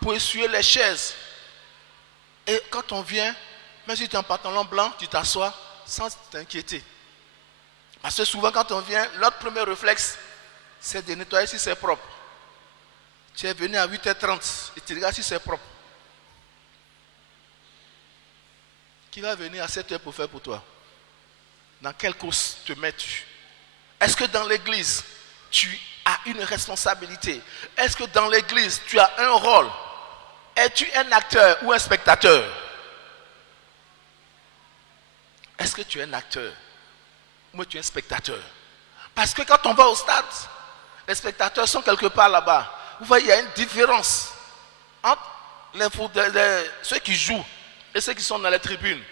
pour essuyer les chaises. Et quand on vient, même si tu es en pantalon blanc, tu t'assois sans t'inquiéter. Parce que souvent quand on vient, notre premier réflexe, c'est de nettoyer si c'est propre. Tu es venu à 8h30 et tu regardes si c'est propre. Qui va venir à 7h pour faire pour toi? Dans quelle course te mets-tu? Est-ce que dans l'église, tu as une responsabilité? Est-ce que dans l'église, tu as un rôle? Es-tu un acteur ou un spectateur? Est-ce que tu es un acteur ou tu es un spectateur? Parce que quand on va au stade, les spectateurs sont quelque part là-bas. Vous voyez, il y a une différence entre ceux qui jouent et ceux qui sont dans les tribunes.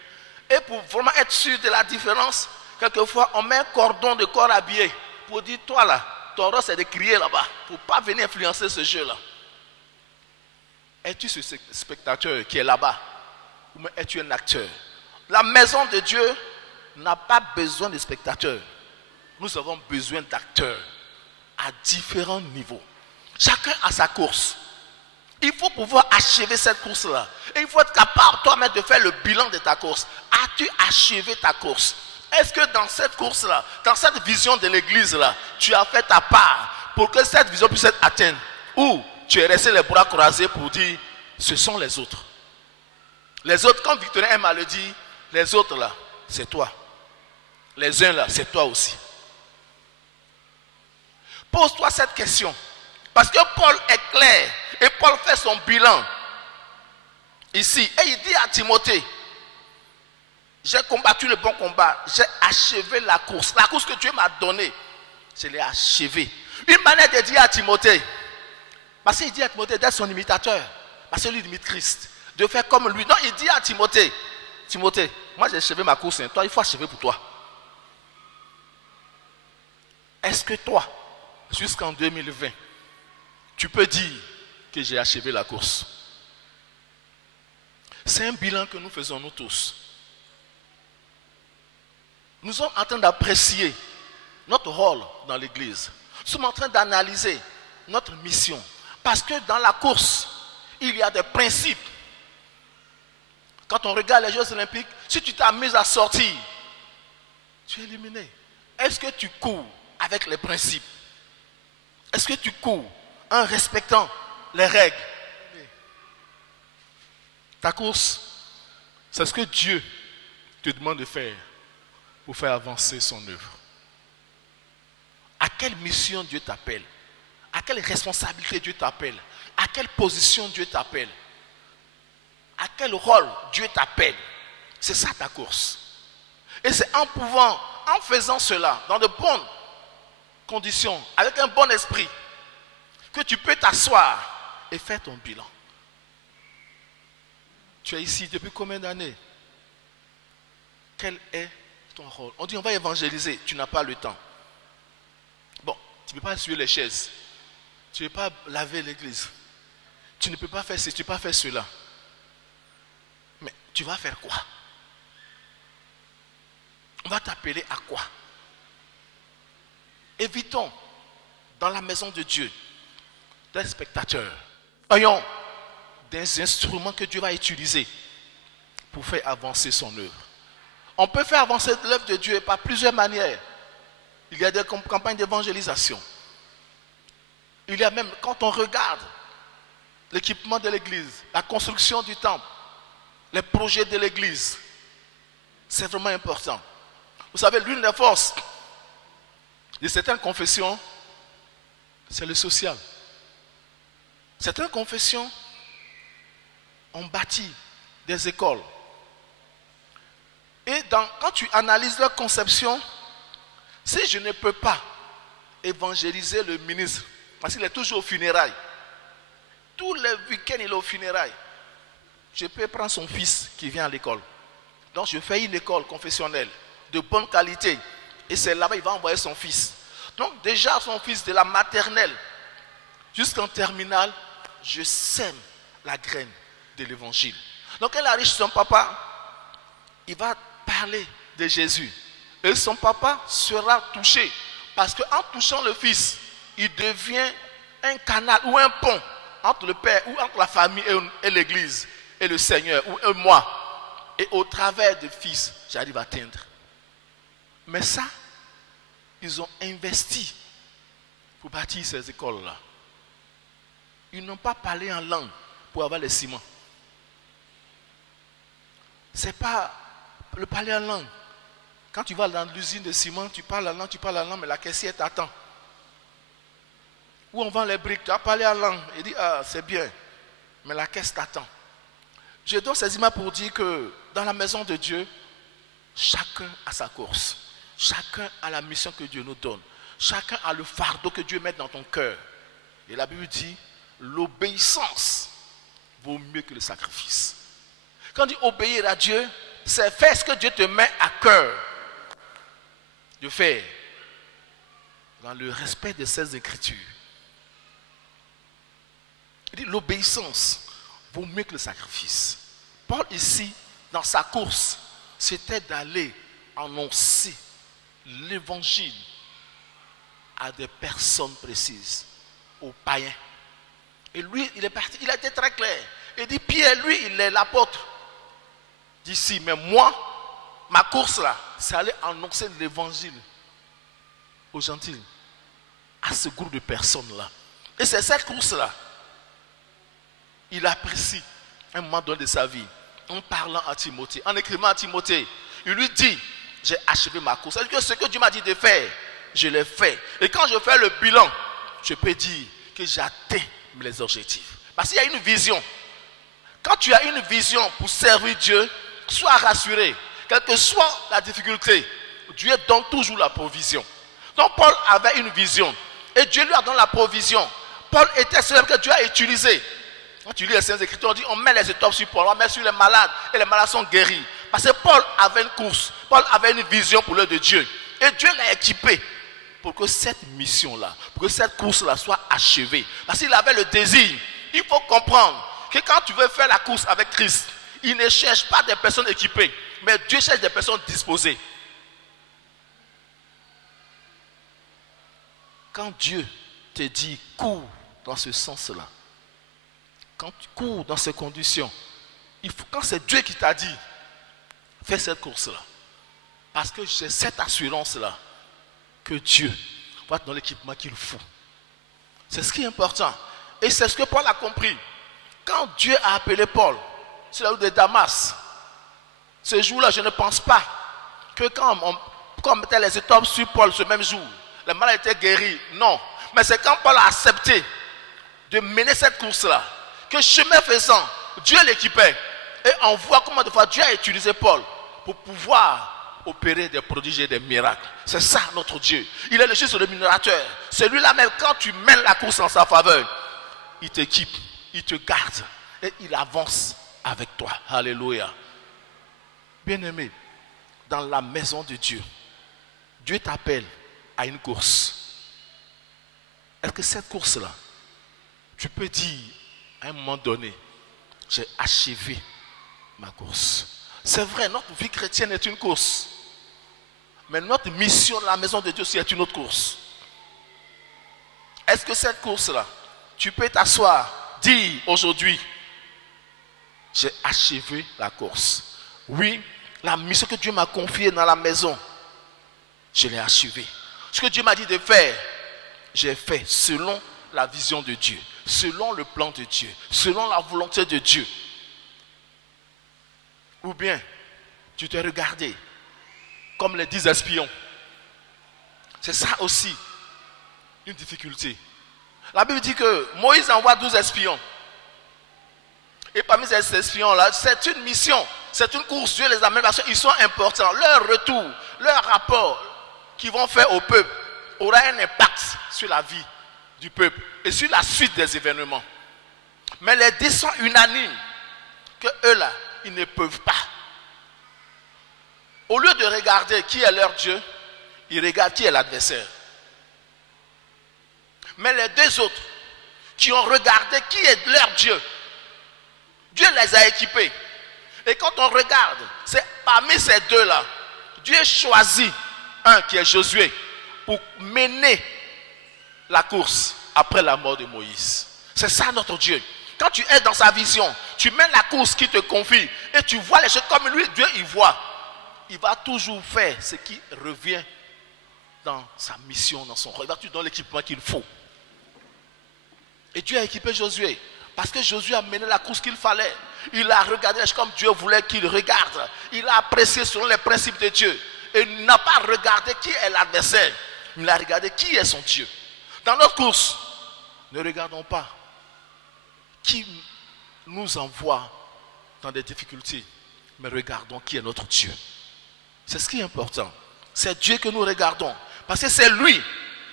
Et pour vraiment être sûr de la différence, quelquefois on met un cordon de corps habillé pour dire, toi là, ton rôle c'est de crier là-bas, pour ne pas venir influencer ce jeu-là. Es-tu ce spectateur qui est là-bas ou es-tu un acteur? La maison de Dieu n'a pas besoin de spectateurs. Nous avons besoin d'acteurs à différents niveaux. Chacun a sa course. Il faut pouvoir achever cette course-là. Et il faut être capable toi-même de faire le bilan de ta course. As-tu achevé ta course? Est-ce que dans cette course-là, dans cette vision de l'église-là, tu as fait ta part pour que cette vision puisse être atteinte? Ou tu es resté les bras croisés pour dire, ce sont les autres. Les autres, comme Victorien Emma le dit, les autres là, c'est toi. Les uns là, c'est toi aussi. Pose-toi cette question. Parce que Paul est clair. Et Paul fait son bilan. Ici. Et il dit à Timothée, j'ai combattu le bon combat. J'ai achevé la course. La course que Dieu m'a donnée, je l'ai achevée. Une manière de dire à Timothée, parce qu'il dit à Timothée d'être son imitateur. Parce que lui imite Christ. De faire comme lui. Non, il dit à Timothée, Timothée, moi j'ai achevé ma course. Toi, il faut achever pour toi. Est-ce que toi, jusqu'en 2020, tu peux dire que j'ai achevé la course? C'est un bilan que nous faisons nous tous. Nous sommes en train d'apprécier notre rôle dans l'église. Nous sommes en train d'analyser notre mission. Parce que dans la course, il y a des principes. Quand on regarde les Jeux Olympiques, si tu t'amuses à sortir, tu es éliminé. Est-ce que tu cours avec les principes? Est-ce que tu cours en respectant les règles? Ta course, c'est ce que Dieu te demande de faire pour faire avancer son œuvre. À quelle mission Dieu t'appelle? À quelle responsabilité Dieu t'appelle? À quelle position Dieu t'appelle? À quel rôle Dieu t'appelle? C'est ça ta course. Et c'est en faisant cela, dans de bonnes conditions, avec un bon esprit, que tu peux t'asseoir et faire ton bilan. Tu es ici depuis combien d'années? Quel est ton rôle? On dit on va évangéliser, tu n'as pas le temps. Bon, tu ne peux pas essuyer les chaises. Tu ne peux pas laver l'église. Tu ne peux pas faire ceci, tu ne peux pas faire cela. Mais tu vas faire quoi? On va t'appeler à quoi? Évitons dans la maison de Dieu des spectateurs. Ayons des instruments que Dieu va utiliser pour faire avancer son œuvre. On peut faire avancer l'œuvre de Dieu par plusieurs manières. Il y a des campagnes d'évangélisation. Il y a même, quand on regarde l'équipement de l'église, la construction du temple, les projets de l'église, c'est vraiment important. Vous savez, l'une des forces de certaines confessions, c'est le social. Certaines confessions ont bâti des écoles. Et quand tu analyses leur conception, si je ne peux pas évangéliser le ministre, parce qu'il est toujours aux funérailles, tous les week-ends il est aux funérailles, je peux prendre son fils qui vient à l'école. Donc je fais une école confessionnelle de bonne qualité. Et c'est là-bas qu'il va envoyer son fils. Donc déjà son fils de la maternelle jusqu'en terminale, je sème la graine de l'évangile. Donc elle arrive chez son papa, il va parler de Jésus. Et son papa sera touché. Parce qu'en touchant le fils, il devient un canal ou un pont entre le père ou entre la famille et l'église et le Seigneur ou moi. Et au travers du fils, j'arrive à atteindre. Mais ça, ils ont investi pour bâtir ces écoles-là. Ils n'ont pas parlé en langue pour avoir les ciments. C'est pas le parler en langue. Quand tu vas dans l'usine de ciment, tu parles la langue, mais la caissière t'attend. Où on vend les briques, tu as parlé en langue. Il dit, ah, c'est bien, mais la caisse t'attend. Je donne ces images pour dire que dans la maison de Dieu, chacun a sa course. Chacun a la mission que Dieu nous donne. Chacun a le fardeau que Dieu met dans ton cœur. Et la Bible dit, l'obéissance vaut mieux que le sacrifice. Quand on dit obéir à Dieu, c'est faire ce que Dieu te met à cœur de faire dans le respect de ses écritures. Il dit l'obéissance vaut mieux que le sacrifice. Paul ici, dans sa course, c'était d'aller annoncer l'évangile à des personnes précises, aux païens. Et lui, il est parti, il a été très clair. Il dit, Pierre, lui, il est l'apôtre d'ici. Mais moi, ma course là, c'est aller annoncer l'évangile aux gentils, à ce groupe de personnes là. Et c'est cette course là, il apprécie un moment donné de sa vie, en parlant à Timothée, en écrivant à Timothée. Il lui dit, j'ai achevé ma course. C'est-à-dire que ce que Dieu m'a dit de faire, je l'ai fait. Et quand je fais le bilan, je peux dire que j'ai atteint les objectifs. Parce qu'il y a une vision. Quand tu as une vision pour servir Dieu, sois rassuré. Quelle que soit la difficulté, Dieu donne toujours la provision. Donc Paul avait une vision. Et Dieu lui a donné la provision. Paul était celui que Dieu a utilisé. Quand tu lis les Saintes Écritures, on dit on met les étoffes sur Paul, on met sur les malades et les malades sont guéris. Parce que Paul avait une course, Paul avait une vision pour l'œuvre de Dieu. Et Dieu l'a équipé pour que cette mission-là, pour que cette course-là soit achevée. Parce qu'il avait le désir. Il faut comprendre que quand tu veux faire la course avec Christ, il ne cherche pas des personnes équipées, mais Dieu cherche des personnes disposées. Quand Dieu te dit cours dans ce sens-là, quand tu cours dans ces conditions, quand c'est Dieu qui t'a dit, fais cette course-là. Parce que j'ai cette assurance-là que Dieu va te donner l'équipement qu'il faut. C'est ce qui est important. Et c'est ce que Paul a compris. Quand Dieu a appelé Paul sur la route de Damas, ce jour-là, je ne pense pas que quand on mettait les étoffes sur Paul ce même jour, les malades étaient guéris. Non. Mais c'est quand Paul a accepté de mener cette course-là, que chemin faisant, Dieu l'équipait. Et on voit comment de fois Dieu a utilisé Paul pour pouvoir opérer des prodiges et des miracles. C'est ça notre Dieu. Il est le juste rémunérateur. Celui-là même, quand tu mènes la course en sa faveur, il t'équipe, il te garde et il avance avec toi. Alléluia. Bien-aimé, dans la maison de Dieu, Dieu t'appelle à une course. Est-ce que cette course-là, tu peux dire à un moment donné, j'ai achevé ma course. C'est vrai, notre vie chrétienne est une course. Mais notre mission dans la maison de Dieu, c'est une autre course. Est-ce que cette course-là, tu peux t'asseoir, dire aujourd'hui, j'ai achevé la course. Oui, la mission que Dieu m'a confiée dans la maison, je l'ai achevée. Ce que Dieu m'a dit de faire, j'ai fait selon la vision de Dieu, selon le plan de Dieu, selon la volonté de Dieu. Ou bien, tu t'es regardé comme les 10 espions. C'est ça aussi une difficulté. La Bible dit que Moïse envoie 12 espions. Et parmi ces espions-là, c'est une mission, c'est une course. Dieu les amène parce qu'ils sont importants. Leur retour, leur rapport qu'ils vont faire au peuple aura un impact sur la vie du peuple et sur la suite des événements. Mais les 10 sont unanimes que eux là, ils ne peuvent pas. Au lieu de regarder qui est leur Dieu, ils regardent qui est l'adversaire. Mais les deux autres qui ont regardé qui est leur Dieu, Dieu les a équipés. Et quand on regarde, c'est parmi ces deux-là, Dieu choisit un qui est Josué pour mener la course après la mort de Moïse. C'est ça notre Dieu. Quand tu es dans sa vision, tu mènes la course qui te confie et tu vois les choses comme lui, Dieu il voit. Il va toujours faire ce qui revient dans sa mission, dans son rôle. Il va toujours donner l'équipement qu'il faut. Et Dieu a équipé Josué. Parce que Josué a mené la course qu'il fallait. Il a regardé comme Dieu voulait qu'il regarde. Il a apprécié selon les principes de Dieu. Et il n'a pas regardé qui est l'adversaire. Il a regardé qui est son Dieu. Dans notre course, ne regardons pas qui nous envoie dans des difficultés, mais regardons qui est notre Dieu. C'est ce qui est important. C'est Dieu que nous regardons. Parce que c'est lui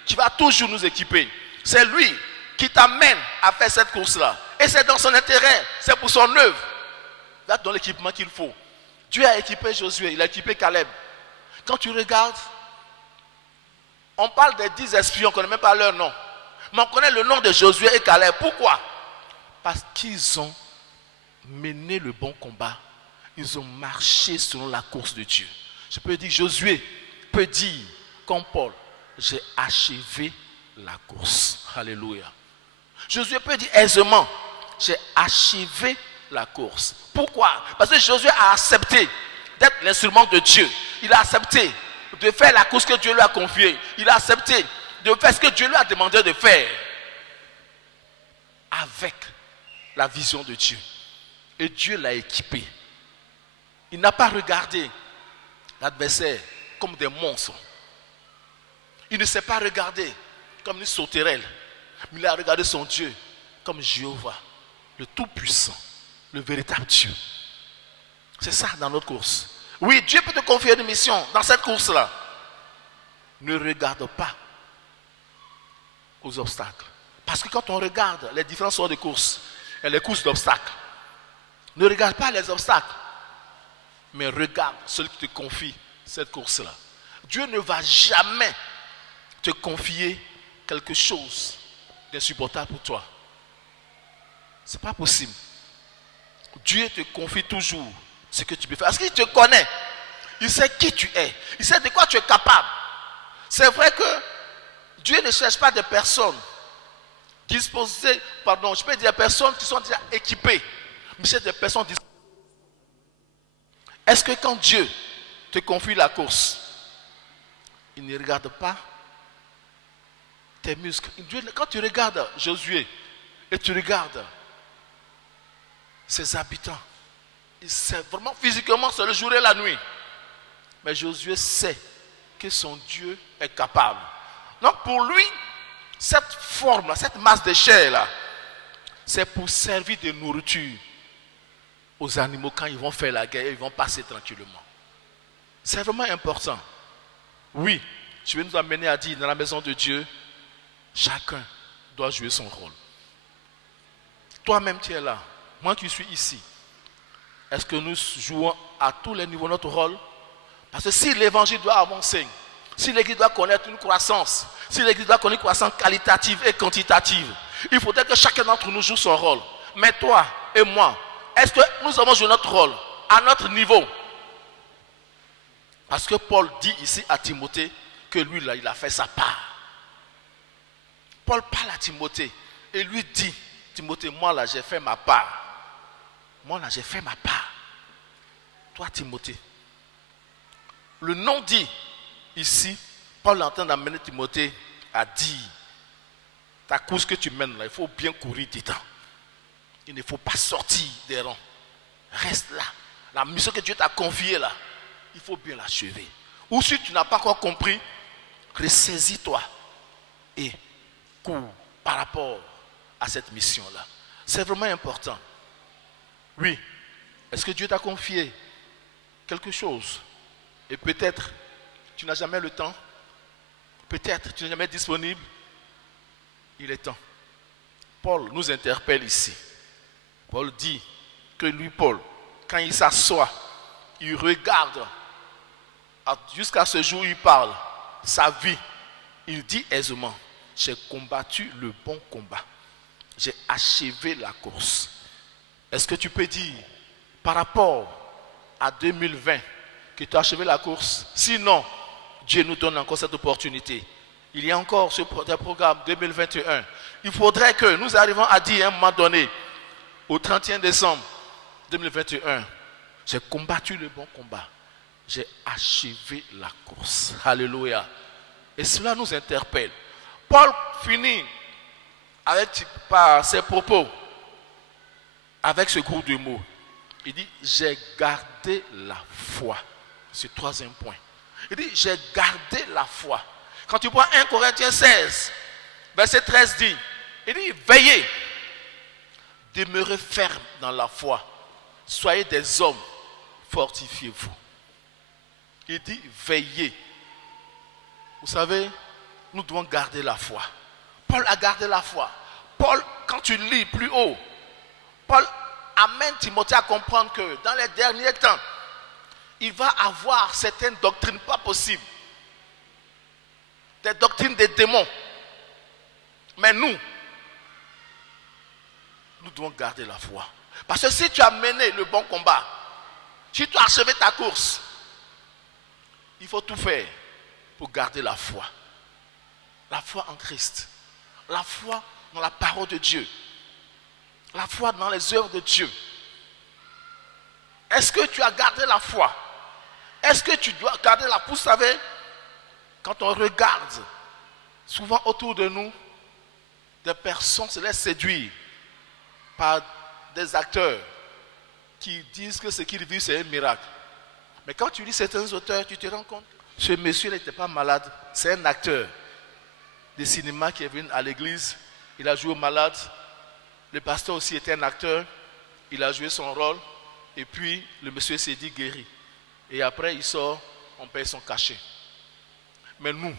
qui va toujours nous équiper. C'est lui qui t'amène à faire cette course-là. Et c'est dans son intérêt, c'est pour son œuvre. Il va te donner l'équipement qu'il faut. Dieu a équipé Josué, il a équipé Caleb. Quand tu regardes, on parle des 10 espions, on ne connaît même pas leur nom. Mais on connaît le nom de Josué et Caleb. Pourquoi? Parce qu'ils ont mené le bon combat. Ils ont marché selon la course de Dieu. Je peux dire, Josué peut dire, comme Paul, j'ai achevé la course. Alléluia. Josué peut dire aisément, j'ai achevé la course. Pourquoi? Parce que Josué a accepté d'être l'instrument de Dieu. Il a accepté de faire la course que Dieu lui a confiée. Il a accepté de faire ce que Dieu lui a demandé de faire. Avec la vision de Dieu. Et Dieu l'a équipé. Il n'a pas regardé l'adversaire comme des monstres. Il ne s'est pas regardé comme une sauterelle, mais il a regardé son Dieu comme Jéhovah, le Tout-Puissant, le véritable Dieu. C'est ça dans notre course. Oui, Dieu peut te confier une mission dans cette course-là. Ne regarde pas aux obstacles. Parce que quand on regarde les différentes sortes de courses et les courses d'obstacles, ne regarde pas les obstacles, mais regarde celui qui te confie cette course-là. Dieu ne va jamais te confier quelque chose d'insupportable pour toi. Ce n'est pas possible. Dieu te confie toujours ce que tu peux faire. Parce qu'il te connaît. Il sait qui tu es. Il sait de quoi tu es capable. C'est vrai que Dieu ne cherche pas des personnes disposées, je peux dire des personnes qui sont déjà équipées. Mais c'est des personnes disposées. Est-ce que quand Dieu te confie la course, il ne regarde pas tes muscles? Quand tu regardes Josué et tu regardes ses habitants, c'est vraiment physiquement, c'est le jour et la nuit. Mais Josué sait que son Dieu est capable. Donc pour lui, cette forme, cette masse de chair là, c'est pour servir de nourriture aux animaux quand ils vont faire la guerre, ils vont passer tranquillement. C'est vraiment important. Oui, je vais nous amener à dire dans la maison de Dieu, chacun doit jouer son rôle. Toi-même tu es là, moi qui suis ici. Est-ce que nous jouons à tous les niveaux notre rôle? Parce que si l'évangile doit avancer, si l'église doit connaître une croissance, si l'église doit connaître une croissance qualitative et quantitative, il faudrait que chacun d'entre nous joue son rôle. Mais toi et moi, est-ce que nous avons joué notre rôle à notre niveau? Parce que Paul dit ici à Timothée que lui là, il a fait sa part. Paul parle à Timothée et lui dit, Timothée, moi là j'ai fait ma part. Moi là j'ai fait ma part. Toi Timothée. Le nom dit ici, Paul est en train d'amener Timothée à dire, ta course que tu mènes là, il faut bien courir dedans. Il ne faut pas sortir des rangs. Reste là. La mission que Dieu t'a confiée là, il faut bien l'achever. Ou si tu n'as pas encore compris, ressaisis-toi et cours par rapport à cette mission-là. C'est vraiment important. Oui. Est-ce que Dieu t'a confié quelque chose? Et peut-être tu n'as jamais le temps. Peut-être tu n'es jamais disponible. Il est temps. Paul nous interpelle ici. Paul dit que lui, Paul, quand il s'assoit, il regarde, jusqu'à ce jour il parle, sa vie, il dit aisément, j'ai combattu le bon combat, j'ai achevé la course. Est-ce que tu peux dire, par rapport à 2020, que tu as achevé la course? Sinon, Dieu nous donne encore cette opportunité. Il y a encore ce programme 2021. Il faudrait que nous arrivions à dire à un moment donné, au 31 décembre 2021, j'ai combattu le bon combat. J'ai achevé la course. Alléluia. Et cela nous interpelle. Paul finit par ses propos avec ce groupe de mots. Il dit, j'ai gardé la foi. C'est le troisième point. Il dit, j'ai gardé la foi. Quand tu prends 1 Corinthiens 16, verset 13 dit, il dit, veillez, demeurez ferme dans la foi, soyez des hommes, fortifiez-vous. Il dit, veillez. Vous savez, nous devons garder la foi. Paul a gardé la foi. Paul, quand tu lis plus haut, Paul amène Timothée à comprendre que dans les derniers temps, il va avoir certaines doctrines pas possibles. Des doctrines des démons. Mais nous devons garder la foi. Parce que si tu as mené le bon combat, si tu as achevé ta course, il faut tout faire pour garder la foi. La foi en Christ. La foi dans la parole de Dieu. La foi dans les œuvres de Dieu. Est-ce que tu as gardé la foi? Est-ce que tu dois garder la foi? Vous savez, quand on regarde souvent autour de nous, des personnes se laissent séduire par des acteurs qui disent que ce qu'ils vivent c'est un miracle. Mais quand tu lis certains auteurs, tu te rends compte, Ce monsieur n'était pas malade, c'est un acteur de cinéma qui est venu à l'église. Il a joué au malade. Le pasteur aussi était un acteur. Il a joué son rôle. Et puis, le monsieur s'est dit guéri. Et après, il sort, on paye son cachet. Mais nous,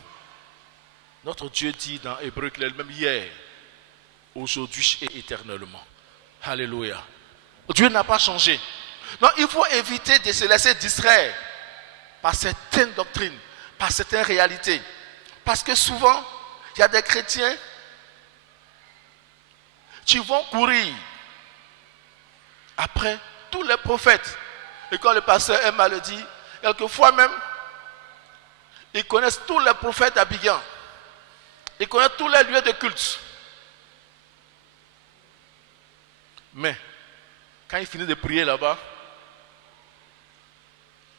notre Dieu dit dans Hébreux qu'il est le même hier, aujourd'hui et éternellement. Alléluia. Dieu n'a pas changé. Donc, il faut éviter de se laisser distraire par certaines doctrines, par certaines réalités. Parce que souvent, il y a des chrétiens qui vont courir après tous les prophètes. Et quand le pasteur Emma le dit, quelquefois même, ils connaissent tous les prophètes d'Abidjan. Ils connaissent tous les lieux de culte. Mais, quand ils finissent de prier là-bas,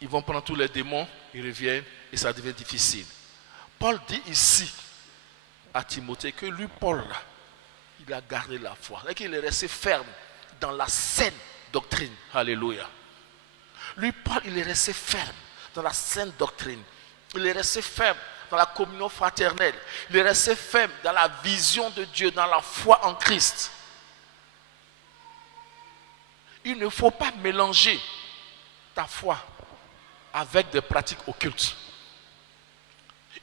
ils vont prendre tous les démons, ils reviennent et ça devient difficile. Paul dit ici à Timothée que lui, Paul, là, il a gardé la foi. Et qu'il est resté ferme dans la saine doctrine. Alléluia. Lui, Paul, il est resté ferme dans la saine doctrine. Il est resté ferme dans la communion fraternelle. Il est resté ferme dans la vision de Dieu, dans la foi en Christ. Il ne faut pas mélanger ta foi avec des pratiques occultes.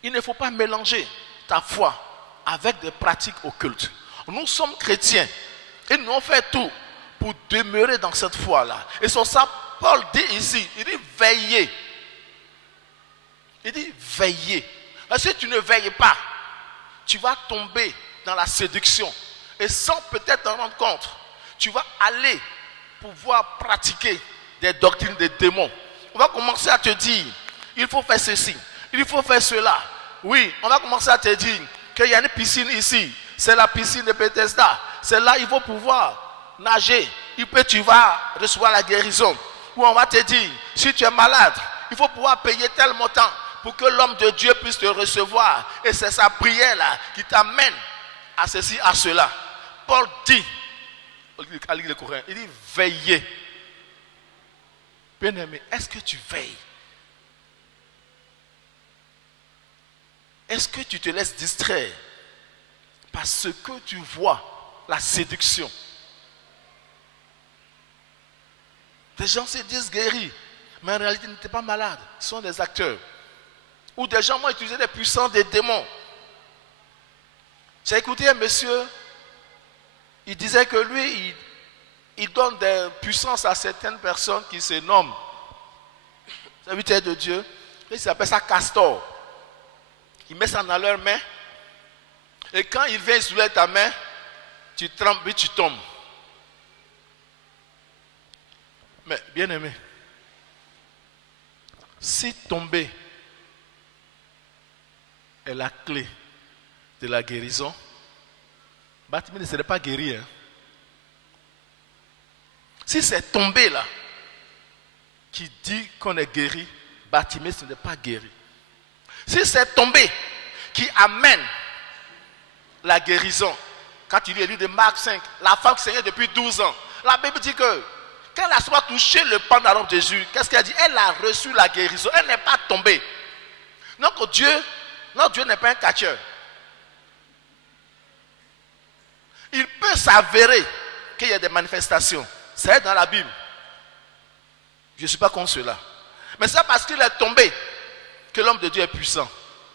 Il ne faut pas mélanger ta foi avec des pratiques occultes. Nous sommes chrétiens et nous avons fait tout pour demeurer dans cette foi-là. Et sur ça, Paul dit ici, il dit veillez. Il dit veillez. Parce que si tu ne veilles pas, tu vas tomber dans la séduction. Et sans peut-être t'en rendre compte, tu vas aller pouvoir pratiquer des doctrines des démons. On va commencer à te dire, il faut faire ceci, il faut faire cela. Oui, on va commencer à te dire qu'il y a une piscine ici. C'est la piscine de Bethesda. C'est là il faut pouvoir nager. Et puis tu vas recevoir la guérison. Ou on va te dire, si tu es malade, il faut pouvoir payer tel montant pour que l'homme de Dieu puisse te recevoir. Et c'est sa prière là qui t'amène à ceci, à cela. Paul dit, il dit veillez. Bien-aimé, est-ce que tu veilles? Est-ce que tu te laisses distraire par ce que tu vois, la séduction? Des gens se disent guéris, mais en réalité ils n'étaient pas malades, ils sont des acteurs. Ou des gens ont utilisé des puissances des démons. J'ai écouté un monsieur, il disait que lui, il donne des puissances à certaines personnes qui se nomment serviteurs de Dieu. Il s'appelle ça castor. Il met ça dans leurs mains. Et quand il vient soulever ta main, tu trembles et tu tombes. Mais bien aimé, si tomber est la clé de la guérison, Bartimée ne serait pas guéri. Hein? Si c'est tomber là qui dit qu'on est guéri, Bartimée ce n'est pas guéri. Si c'est tomber qui amène la guérison, quand tu lis le livre de Marc 5, la femme qui saignait depuis 12 ans, la Bible dit que quand elle a soit touché le pan de la robe de Jésus, qu'est-ce qu'elle dit? Elle a reçu la guérison, elle n'est pas tombée. Donc notre Dieu n'est pas un catcheur. Il peut s'avérer qu'il y a des manifestations. C'est dans la Bible. Je ne suis pas contre cela. Mais c'est parce qu'il est tombé que l'homme de Dieu est puissant.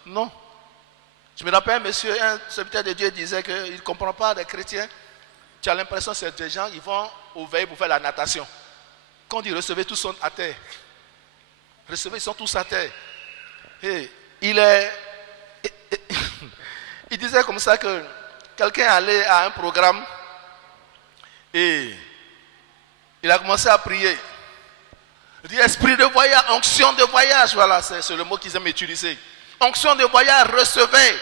Non. Je me rappelle, monsieur, un serviteur de Dieu disait qu'il ne comprend pas les chrétiens. Tu as l'impression que c'est des gens, ils vont au veille pour faire la natation. Quand on dit recevez, tous sont à terre. Recevez, ils sont tous à terre. Et il disait comme ça que quelqu'un allait à un programme et il a commencé à prier. Il dit esprit de voyage, onction de voyage, voilà, c'est le mot qu'ils aiment utiliser. Onction de voyage, recevez.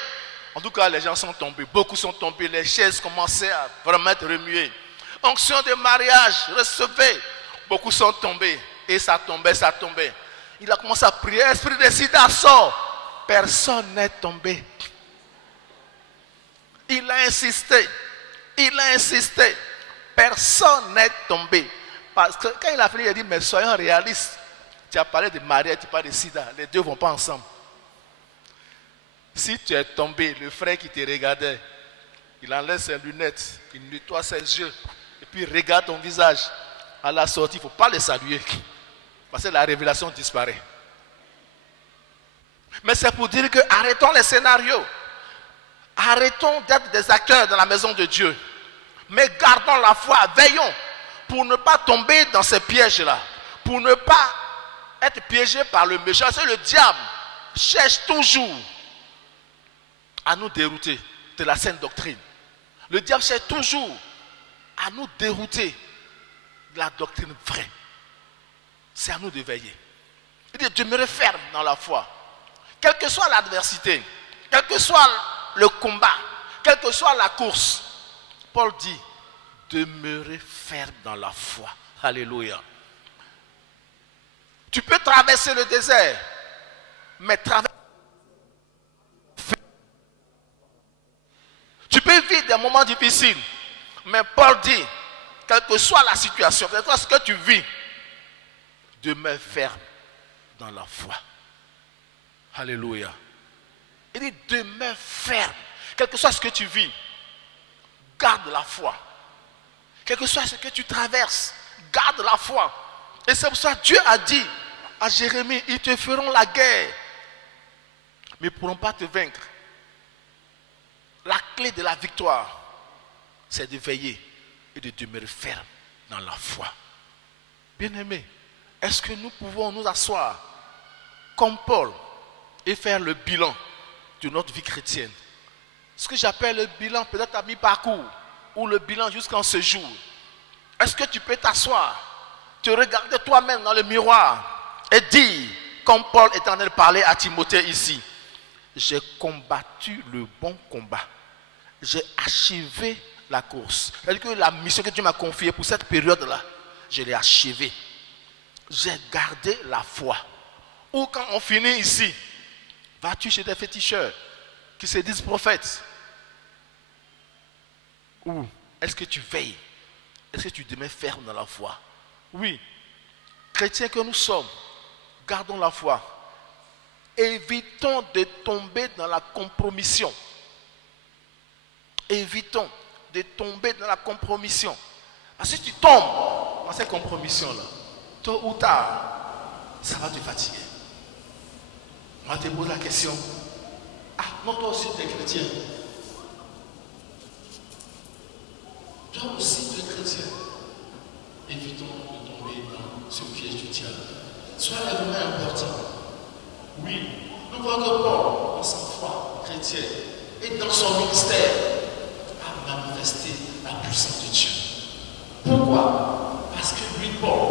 En tout cas, les gens sont tombés, beaucoup sont tombés, les chaises commençaient à vraiment être remuées. Onction de mariage, recevez. Beaucoup sont tombés, et ça tombait, ça tombait. Il a commencé à prier, esprit de sida, sort. Personne n'est tombé. Il a insisté, personne n'est tombé. Parce que quand il a fini, il a dit, mais soyons réalistes. Tu as parlé de mariage, tu parles de sida, les deux ne vont pas ensemble. Si tu es tombé, le frère qui te regardait, il enlève ses lunettes, il nettoie ses yeux, et puis il regarde ton visage. À la sortie, il ne faut pas les saluer, parce que la révélation disparaît. Mais c'est pour dire que arrêtons les scénarios. Arrêtons d'être des acteurs dans la maison de Dieu. Mais gardons la foi, veillons pour ne pas tomber dans ces pièges-là. Pour ne pas être piégés par le méchant. C'est le diable cherche toujours à nous dérouter de la sainte doctrine. Le diable cherche toujours à nous dérouter de la doctrine vraie. C'est à nous de veiller. Il dit demeurer ferme dans la foi. Quelle que soit l'adversité, quel que soit le combat, quelle que soit la course, Paul dit demeurer ferme dans la foi. Alléluia. Tu peux traverser le désert, mais tu peux vivre des moments difficiles, mais Paul dit, quelle que soit la situation, quel que soit ce que tu vis, demeure ferme dans la foi. Alléluia. Il dit demeure ferme, quel que soit ce que tu vis, garde la foi. Quel que soit ce que tu traverses, garde la foi. Et c'est pour ça que Dieu a dit à Jérémie, ils te feront la guerre, mais ils ne pourront pas te vaincre. La clé de la victoire, c'est de veiller et de demeurer ferme dans la foi. Bien-aimés, est-ce que nous pouvons nous asseoir comme Paul et faire le bilan de notre vie chrétienne? Ce que j'appelle le bilan peut-être à mi-parcours ou le bilan jusqu'en ce jour. Est-ce que tu peux t'asseoir, te regarder toi-même dans le miroir et dire, comme Paul est en train de parler à Timothée ici, j'ai combattu le bon combat. J'ai achevé la course. C'est-à-dire que la mission que Dieu m'a confiée pour cette période-là, je l'ai achevée. J'ai gardé la foi. Ou quand on finit ici, vas-tu chez des féticheurs qui se disent prophètes? Ou est-ce que tu veilles? Est-ce que tu demeures ferme dans la foi? Oui, chrétiens que nous sommes, gardons la foi. Évitons de tomber dans la compromission. Évitons de tomber dans la compromission. Parce que si tu tombes dans cette compromission-là, tôt ou tard, ça va te fatiguer. On va te poser la question. Ah, non, toi aussi tu es chrétien. Toi aussi tu es chrétien. Évitons de tomber dans ce piège du diable. Sois vraiment important. Oui, nous voyons que Paul, dans sa foi chrétienne et dans son ministère, a manifesté la puissance de Dieu. Pourquoi? Parce que lui, Paul,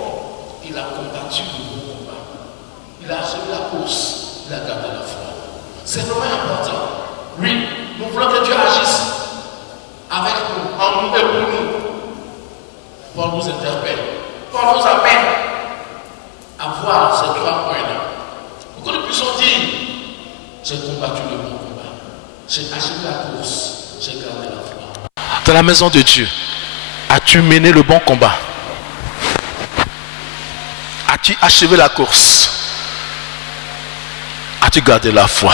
il a combattu le bon combat. Il a achevé la course, il a gardé la foi. C'est vraiment important. Oui, nous voulons que Dieu agisse avec nous, en nous et pour nous. Paul nous interpelle. Paul nous amène à voir ces trois points-là. Pour que nous puissions dire, j'ai combattu le bon combat, j'ai achevé la course, j'ai gardé la foi. Dans la maison de Dieu, as-tu mené le bon combat? As-tu achevé la course? As-tu gardé la foi?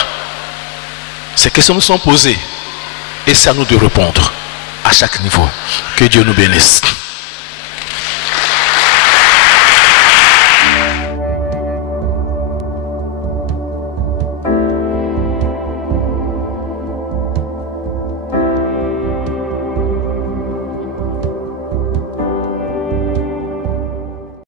Ces questions nous sont posées et c'est à nous de répondre à chaque niveau. Que Dieu nous bénisse.